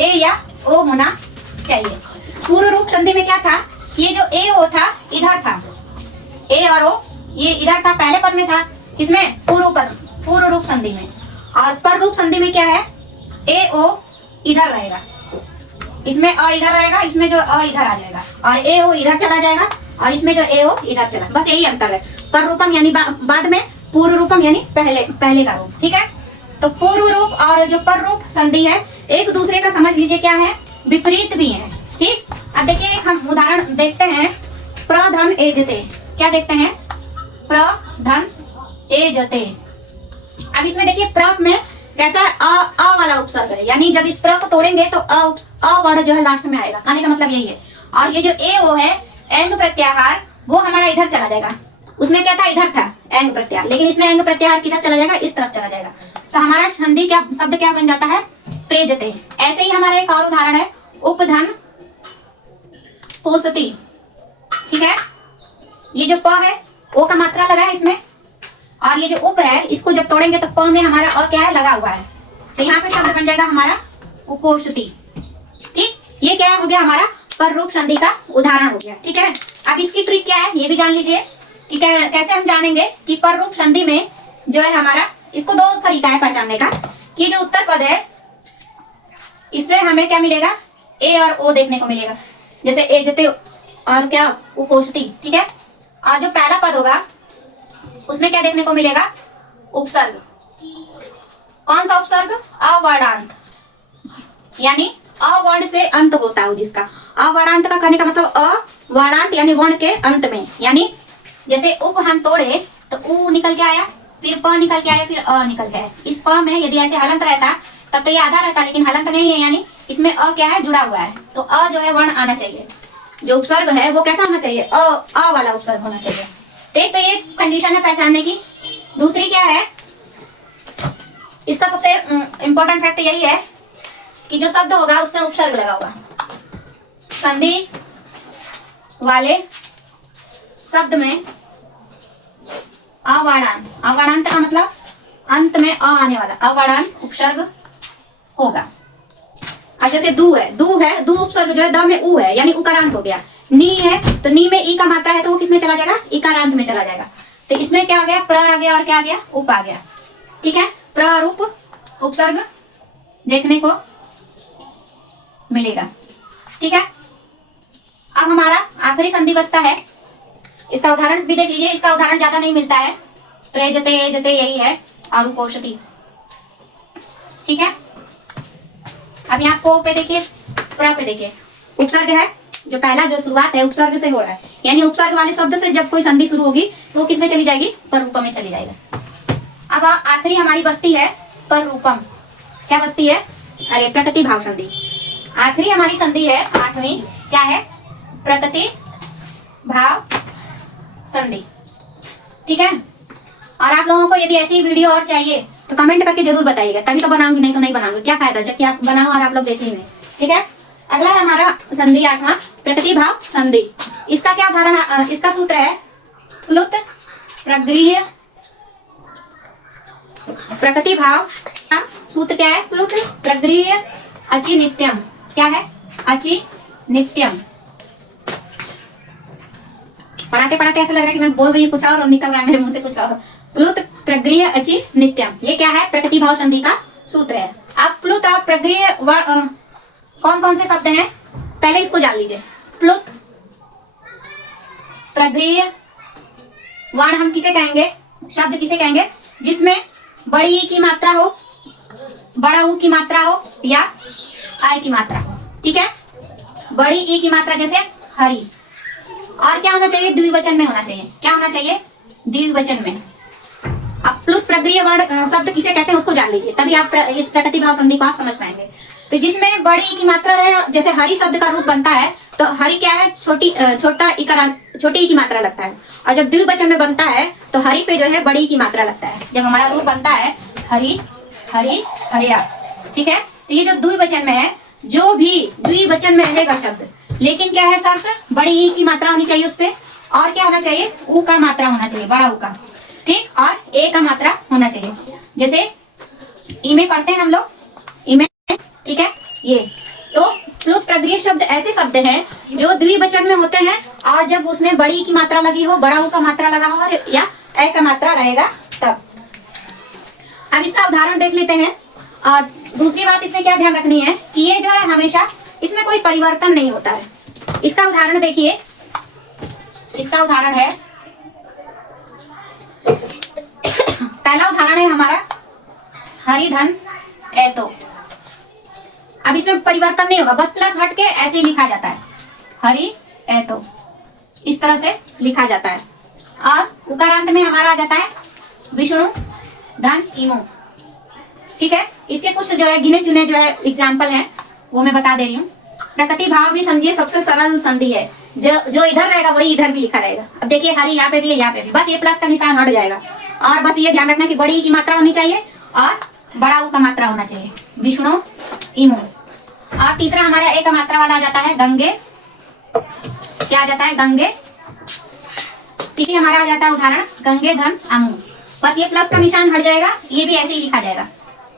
ए या ओ होना चाहिए। पूर्व रूप संधि में क्या था, ये जो ए ओ था इधर था, ए और ओ ये इधर था, पहले पद में था। इसमें पूर्व पद, पूर्व रूप संधि में। और पर रूप संधि में क्या है, ए ओ इधर रहेगा, इसमें अ इधर रहेगा, इसमें जो अ इधर आ जाएगा, और ए ओ इधर चला जाएगा, और इसमें जो ए ओ इधर चला, बस यही अंतर है। पर रूपम यानी बाद में, पूर्व रूपम यानी पहले का रूप। ठीक है, तो पूर्व रूप और जो पर रूप संधि है एक दूसरे का समझ लीजिए क्या है, विपरीत भी है। ठीक, अब देखिए एक हम उदाहरण देखते हैं, प्रधन एजते। क्या देखते हैं, प्रधन एजते। अब इसमें देखिए प्र में कैसा अ वाला उपसर्ग है, यानी जब इस प्र को तोड़ेंगे तो अ वर्ड जो है लास्ट में आएगा। कहने का मतलब यही है। और ये जो ए ओ है एंग प्रत्याहार, वो हमारा इधर चला जाएगा। उसमें क्या था, इधर था एंग प्रत्याहार, लेकिन इसमें एंग प्रत्याहार किधर चला जाएगा, इस तरफ चला जाएगा। तो हमारा संधि क्या, शब्द क्या बन जाता है, प्रेजते। ऐसे ही हमारा एक और उदाहरण है, उपधन पोषति। ठीक है, ये जो प है ओ का मात्रा लगा है इसमें, और ये जो उप है इसको जब तोड़ेंगे तो प में हमारा अ क्या है, लगा हुआ है। तो यहाँ पे शब्द बन जाएगा हमारा उपोषति। ठीक, ये क्या हो गया, हमारा पर रूप संधि का उदाहरण हो गया। ठीक है, अब इसकी ट्रिक क्या है ये भी जान लीजिए कि कैसे हम जानेंगे कि पर रूप संधि में जो है हमारा, इसको दो तरीका है पहचानने का। कि जो उत्तर पद है इसमें हमें क्या मिलेगा, ए और ओ देखने को मिलेगा, जैसे एजते और क्या, उपोषति। ठीक है, और जो पहला पद होगा उसमें क्या देखने को मिलेगा, उपसर्ग। कौन सा उपसर्ग, अवर्णांत, यानी अवर्ण से अंत होता है जिसका। अवर्णांत का कहने का मतलब अवर्णांत यानी वर्ण के अंत में, यानी जैसे उप हम तोड़े तो उ निकल के आया, फिर प निकल के आया, फिर अ निकल के आया। इस प में यदि ऐसे हलंत रहता तब तो ये आधा रहता, लेकिन हलंत नहीं है, यानी इसमें अ क्या है, जुड़ा हुआ है। तो अ जो है वर्ण आना चाहिए। जो उपसर्ग है वो कैसा होना चाहिए, अ वाला उपसर्ग होना चाहिए। ठीक, तो ये कंडीशन है पहचानने की। दूसरी क्या है, इसका सबसे इंपॉर्टेंट फैक्ट यही है कि जो शब्द होगा उसमें उपसर्ग लगा होगा। संधि वाले शब्द में अवर्णांत, अवर्णांत का मतलब अंत में अ आने वाला, अवर्णांत उपसर्ग होगा। अब जैसे दू है, दू उपसर्ग जो है द में उ है, यानी उकारांत हो गया। नी है तो नी में ई का मात्रा है तो वो किसमें चला जाएगा, इकारांत में चला जाएगा। तो इसमें क्या आ गया, प्र आ गया और क्या आ गया, उप आ गया। ठीक है, प्र और उप उपसर्ग देखने को मिलेगा। ठीक है, अब हमारा आखिरी संधि बचता है, इसका उदाहरण भी देख लीजिए। इसका उदाहरण ज्यादा नहीं मिलता है, प्रेजते एजते यही है, और उपोषति। ठीक है, अब यहाँ पो पे देखिए, प्र पे देखिए, उपसर्ग है, जो पहला जो शुरुआत है उपसर्ग से हो रहा है, यानी उपसर्ग वाले शब्द से जब कोई संधि शुरू होगी तो वो किसमें चली जाएगी, पर रूपम में चली जाएगी। अब आखिरी हमारी बस्ती है पर रूपम। क्या बस्ती है, अरे प्रकृति भाव संधि। आखिरी हमारी संधि है आठवीं, क्या है, प्रकृति भाव संधि। ठीक है, और आप लोगों को यदि ऐसी वीडियो और चाहिए तो कमेंट करके जरूर बताइएगा, तभी तो बनाऊंगी, नहीं तो नहीं बनाऊंगी। क्या फायदा जबकि आप बनाओ और आप लोग देखेंगे। ठीक है, अगला हमारा संधि आठवां, प्रकृति भाव संधि। इसका क्या उदाहरण, इसका सूत्र है प्लुत प्रगृह्य प्रकृति भाव का सूत्र क्या है? प्लुत प्रगृह्य अचि नित्यम। क्या है? अचि नित्यम। पढ़ाते पढ़ाते ऐसा लग रहा है कि मैं बोल रही हूँ कुछ और निकल रहा है मेरे मुंह से कुछ और। प्लुत प्रगृह्य अचि नित्यम, ये क्या है? प्रकृति भाव संधि का सूत्र है। अब प्लुत और प्रगृह्य कौन कौन से शब्द हैं, पहले इसको जान लीजिए। प्लुत प्रगृह्य वर्ण हम किसे कहेंगे, शब्द किसे कहेंगे? जिसमें बड़ी ई की मात्रा हो, बड़ा ऊ की मात्रा हो या आई की मात्रा हो। ठीक है, बड़ी ई की मात्रा जैसे हरि। और क्या होना चाहिए? द्विवचन में होना चाहिए। क्या होना चाहिए? द्विवचन में। अब प्लुत प्रगृह्य वर्ण शब्द किसे कहते हैं उसको जान लीजिए, तभी आप इस प्रकृति भाव संधि को आप समझ पाएंगे। तो जिसमें बड़ी ई की मात्रा है, जैसे हरि शब्द का रूप बनता है तो हरि क्या है? छोटा ई का छोटी ई की मात्रा लगता है। और जब द्विवचन में बनता है तो हरि पे जो है बड़ी ई की मात्रा लगता है। जब हमारा रूप बनता है हरि, हरि, हरिया। ठीक है, तो ये जो द्विवचन में है, जो भी द्विवचन में रहेगा शब्द, लेकिन क्या है शर्त? बड़ी ई की मात्रा होनी चाहिए उस पे। और क्या होना चाहिए? ऊ का मात्रा होना चाहिए, बड़ा ऊ का। ठीक, और ए का मात्रा होना चाहिए। जैसे ई में पढ़ते हैं हम लोग, ई में। ठीक है, ये तो प्लुत प्रगृह्य शब्द ऐसे शब्द हैं जो द्विवचन में होते हैं और जब उसमें बड़ी की मात्रा लगी हो, बड़ा ऊ का मात्रा लगा हो या ए का मात्रा रहेगा तब। अब इसका उदाहरण देख लेते हैं। और दूसरी बात इसमें क्या ध्यान रखनी है कि ये जो है हमेशा इसमें कोई परिवर्तन नहीं होता है। इसका उदाहरण देखिए, इसका उदाहरण है, पहला उदाहरण है हमारा हरिधन एतो। अब इसमें परिवर्तन नहीं होगा, बस प्लस हट के ऐसे ही लिखा जाता है, हरि एतो, इस तरह से लिखा जाता है। और उकारांत में हमारा आ जाता है विष्णु धन इमो। ठीक है, इसके कुछ जो है गिने चुने जो है एग्जाम्पल हैं वो मैं बता दे रही हूँ। प्रकृति भाव भी समझिए सबसे सरल संधि है, जो इधर रहेगा वही इधर भी लिखा रहेगा। अब देखिए हरि यहाँ पे भी है, यहाँ पे भी, बस ये प्लस का निशान हट जाएगा। और बस ये ध्यान रखना कि बड़ी की मात्रा होनी चाहिए और बड़ा ऊ का मात्रा होना चाहिए, विष्णु इमो। और तीसरा हमारा ए का मात्रा वाला आ जाता है गंगे। क्या आ जाता है? गंगे। ठीक है, हमारा आ जाता है उदाहरण गंगे धन अमु। बस ये प्लस का निशान हट जाएगा, ये भी ऐसे ही लिखा जाएगा,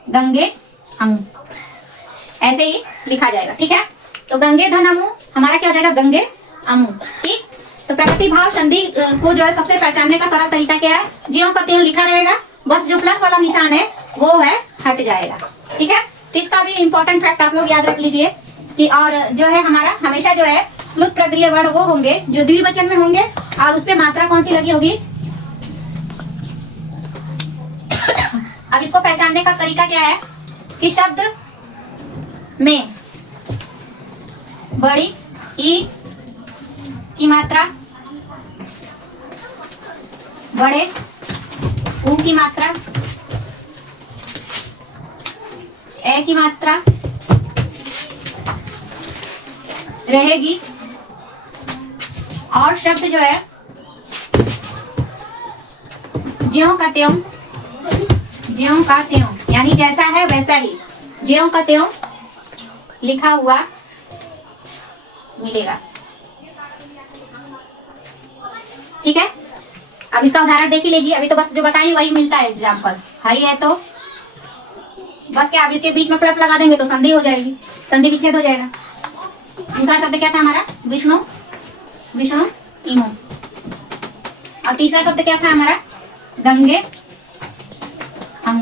गंगे अमु, ऐसे ही लिखा जाएगा। ठीक है, तो गंगे धन अमु हमारा क्या हो जाएगा? गंगे अमु। ठीक, तो प्रकृति भाव संधि को जो है सबसे पहचानने का सरल तरीका क्या है? ज्यों का त्यों लिखा रहेगा, बस जो प्लस वाला निशान है वो है हट जाएगा। ठीक है, तो इसका भी इंपॉर्टेंट फैक्ट आप लोग याद रख लीजिए कि और जो है हमारा हमेशा जो है प्लुत प्रगृह्य वर्ण वो होंगे जो द्विवचन में होंगे और उसपे मात्रा कौन सी लगी होगी। अब इसको पहचानने का तरीका क्या है कि शब्द में बड़ी ई की मात्रा, बड़े ऊ की मात्रा, ए की मात्रा रहेगी और शब्द जो है ज्यों का त्यों, ज्यों का त्यों, यानी जैसा है वैसा ही ज्यों का त्यों लिखा हुआ मिलेगा। ठीक है, अब इसका उदाहरण देख ही लीजिए। अभी तो बस जो बताई वही मिलता है एग्जाम्पल। हरि है तो बस क्या, अब इसके बीच में प्लस लगा देंगे तो संधि हो जाएगी, संधि विच्छेद हो जाएगा। दूसरा शब्द क्या था हमारा? विष्णु, विष्णु इमो। और तीसरा शब्द क्या था हमारा? गंगे हम।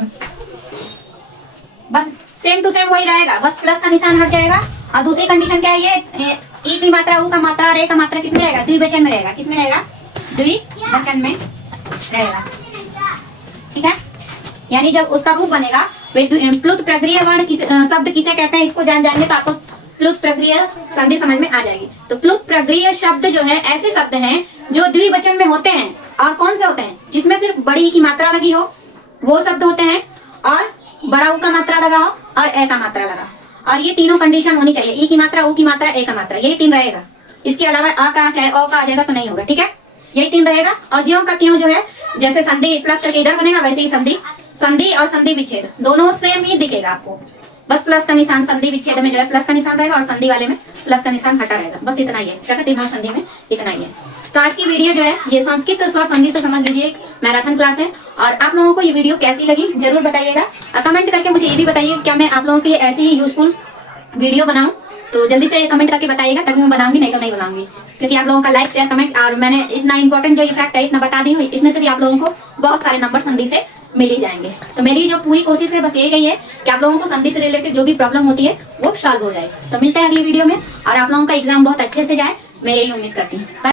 बस सेम टू सेम वही रहेगा, बस प्लस का निशान हट जाएगा। और दूसरी कंडीशन क्या है? ये ई की मात्रा, ऊ का मात्रा और ए का मात्रा किसमें रहेगा? द्विवचन में रहेगा। किसमें रहेगा? द्विवचन में रहेगा। ठीक है, यानी जब उसका रूप बनेगा, प्लुत प्रगृह्य वर्ण शब्द किसे कहते हैं इसको जान जाएंगे तो आपको प्लुत प्रगृह्य संधि समझ में आ जाएगी। तो प्लुत प्रगृह्य शब्द जो है ऐसे शब्द हैं जो द्विवचन में होते हैं। और कौन से होते हैं? जिसमें सिर्फ बड़ी की मात्रा लगी हो वो शब्द होते हैं, और बड़ा ऊ का मात्रा लगा हो और ए का मात्रा लगा। और ये तीनों कंडीशन होनी चाहिए, ई की मात्रा, ऊ की मात्रा, ए का मात्रा, यही तीन रहेगा। इसके अलावा आ का चाहे ओ का आ जाएगा तो नहीं होगा। ठीक है, यही तीन रहेगा। और ज्यों का त्यों जो है, जैसे संधि प्लस करके इधर बनेगा वैसे ही संधि और संधि विच्छेद दोनों सेम ही दिखेगा आपको। बस प्लस का निशान संधि विच्छेद में जो है प्लस का निशान रहेगा और संधि वाले में प्लस का निशान हटा रहेगा। बस इतना ही है, प्रकृति भाव संधि में इतना ही है। तो आज की वीडियो जो है ये संस्कृत स्वर संधि से समझ लीजिए मैराथन क्लास है। और आप लोगों को ये वीडियो कैसी लगी जरूर बताइएगा, कमेंट करके मुझे ये भी बताइए क्या मैं आप लोगों के लिए ऐसे ही यूजफुल वीडियो बनाऊं। तो जल्दी से कमेंट करके बताइएगा, तभी मैं बनाऊंगी, नहीं तो नहीं बनाऊंगी। क्योंकि आप लोगों का लाइक शेयर कमेंट, और मैंने इतना इंपॉर्टेंट जो ये फैक्ट है इतना बता दी हूँ, इसमें से भी आप लोगों को बहुत सारे नंबर संधि से मिल ही जाएंगे। तो मेरी जो पूरी कोशिश है बस यही है कि आप लोगों को संधि से रिलेटेड जो भी प्रॉब्लम होती है वो सॉल्व हो जाए। तो मिलते हैं अगली वीडियो में, और आप लोगों का एग्जाम बहुत अच्छे से जाए, मैं यही उम्मीद करती हूँ।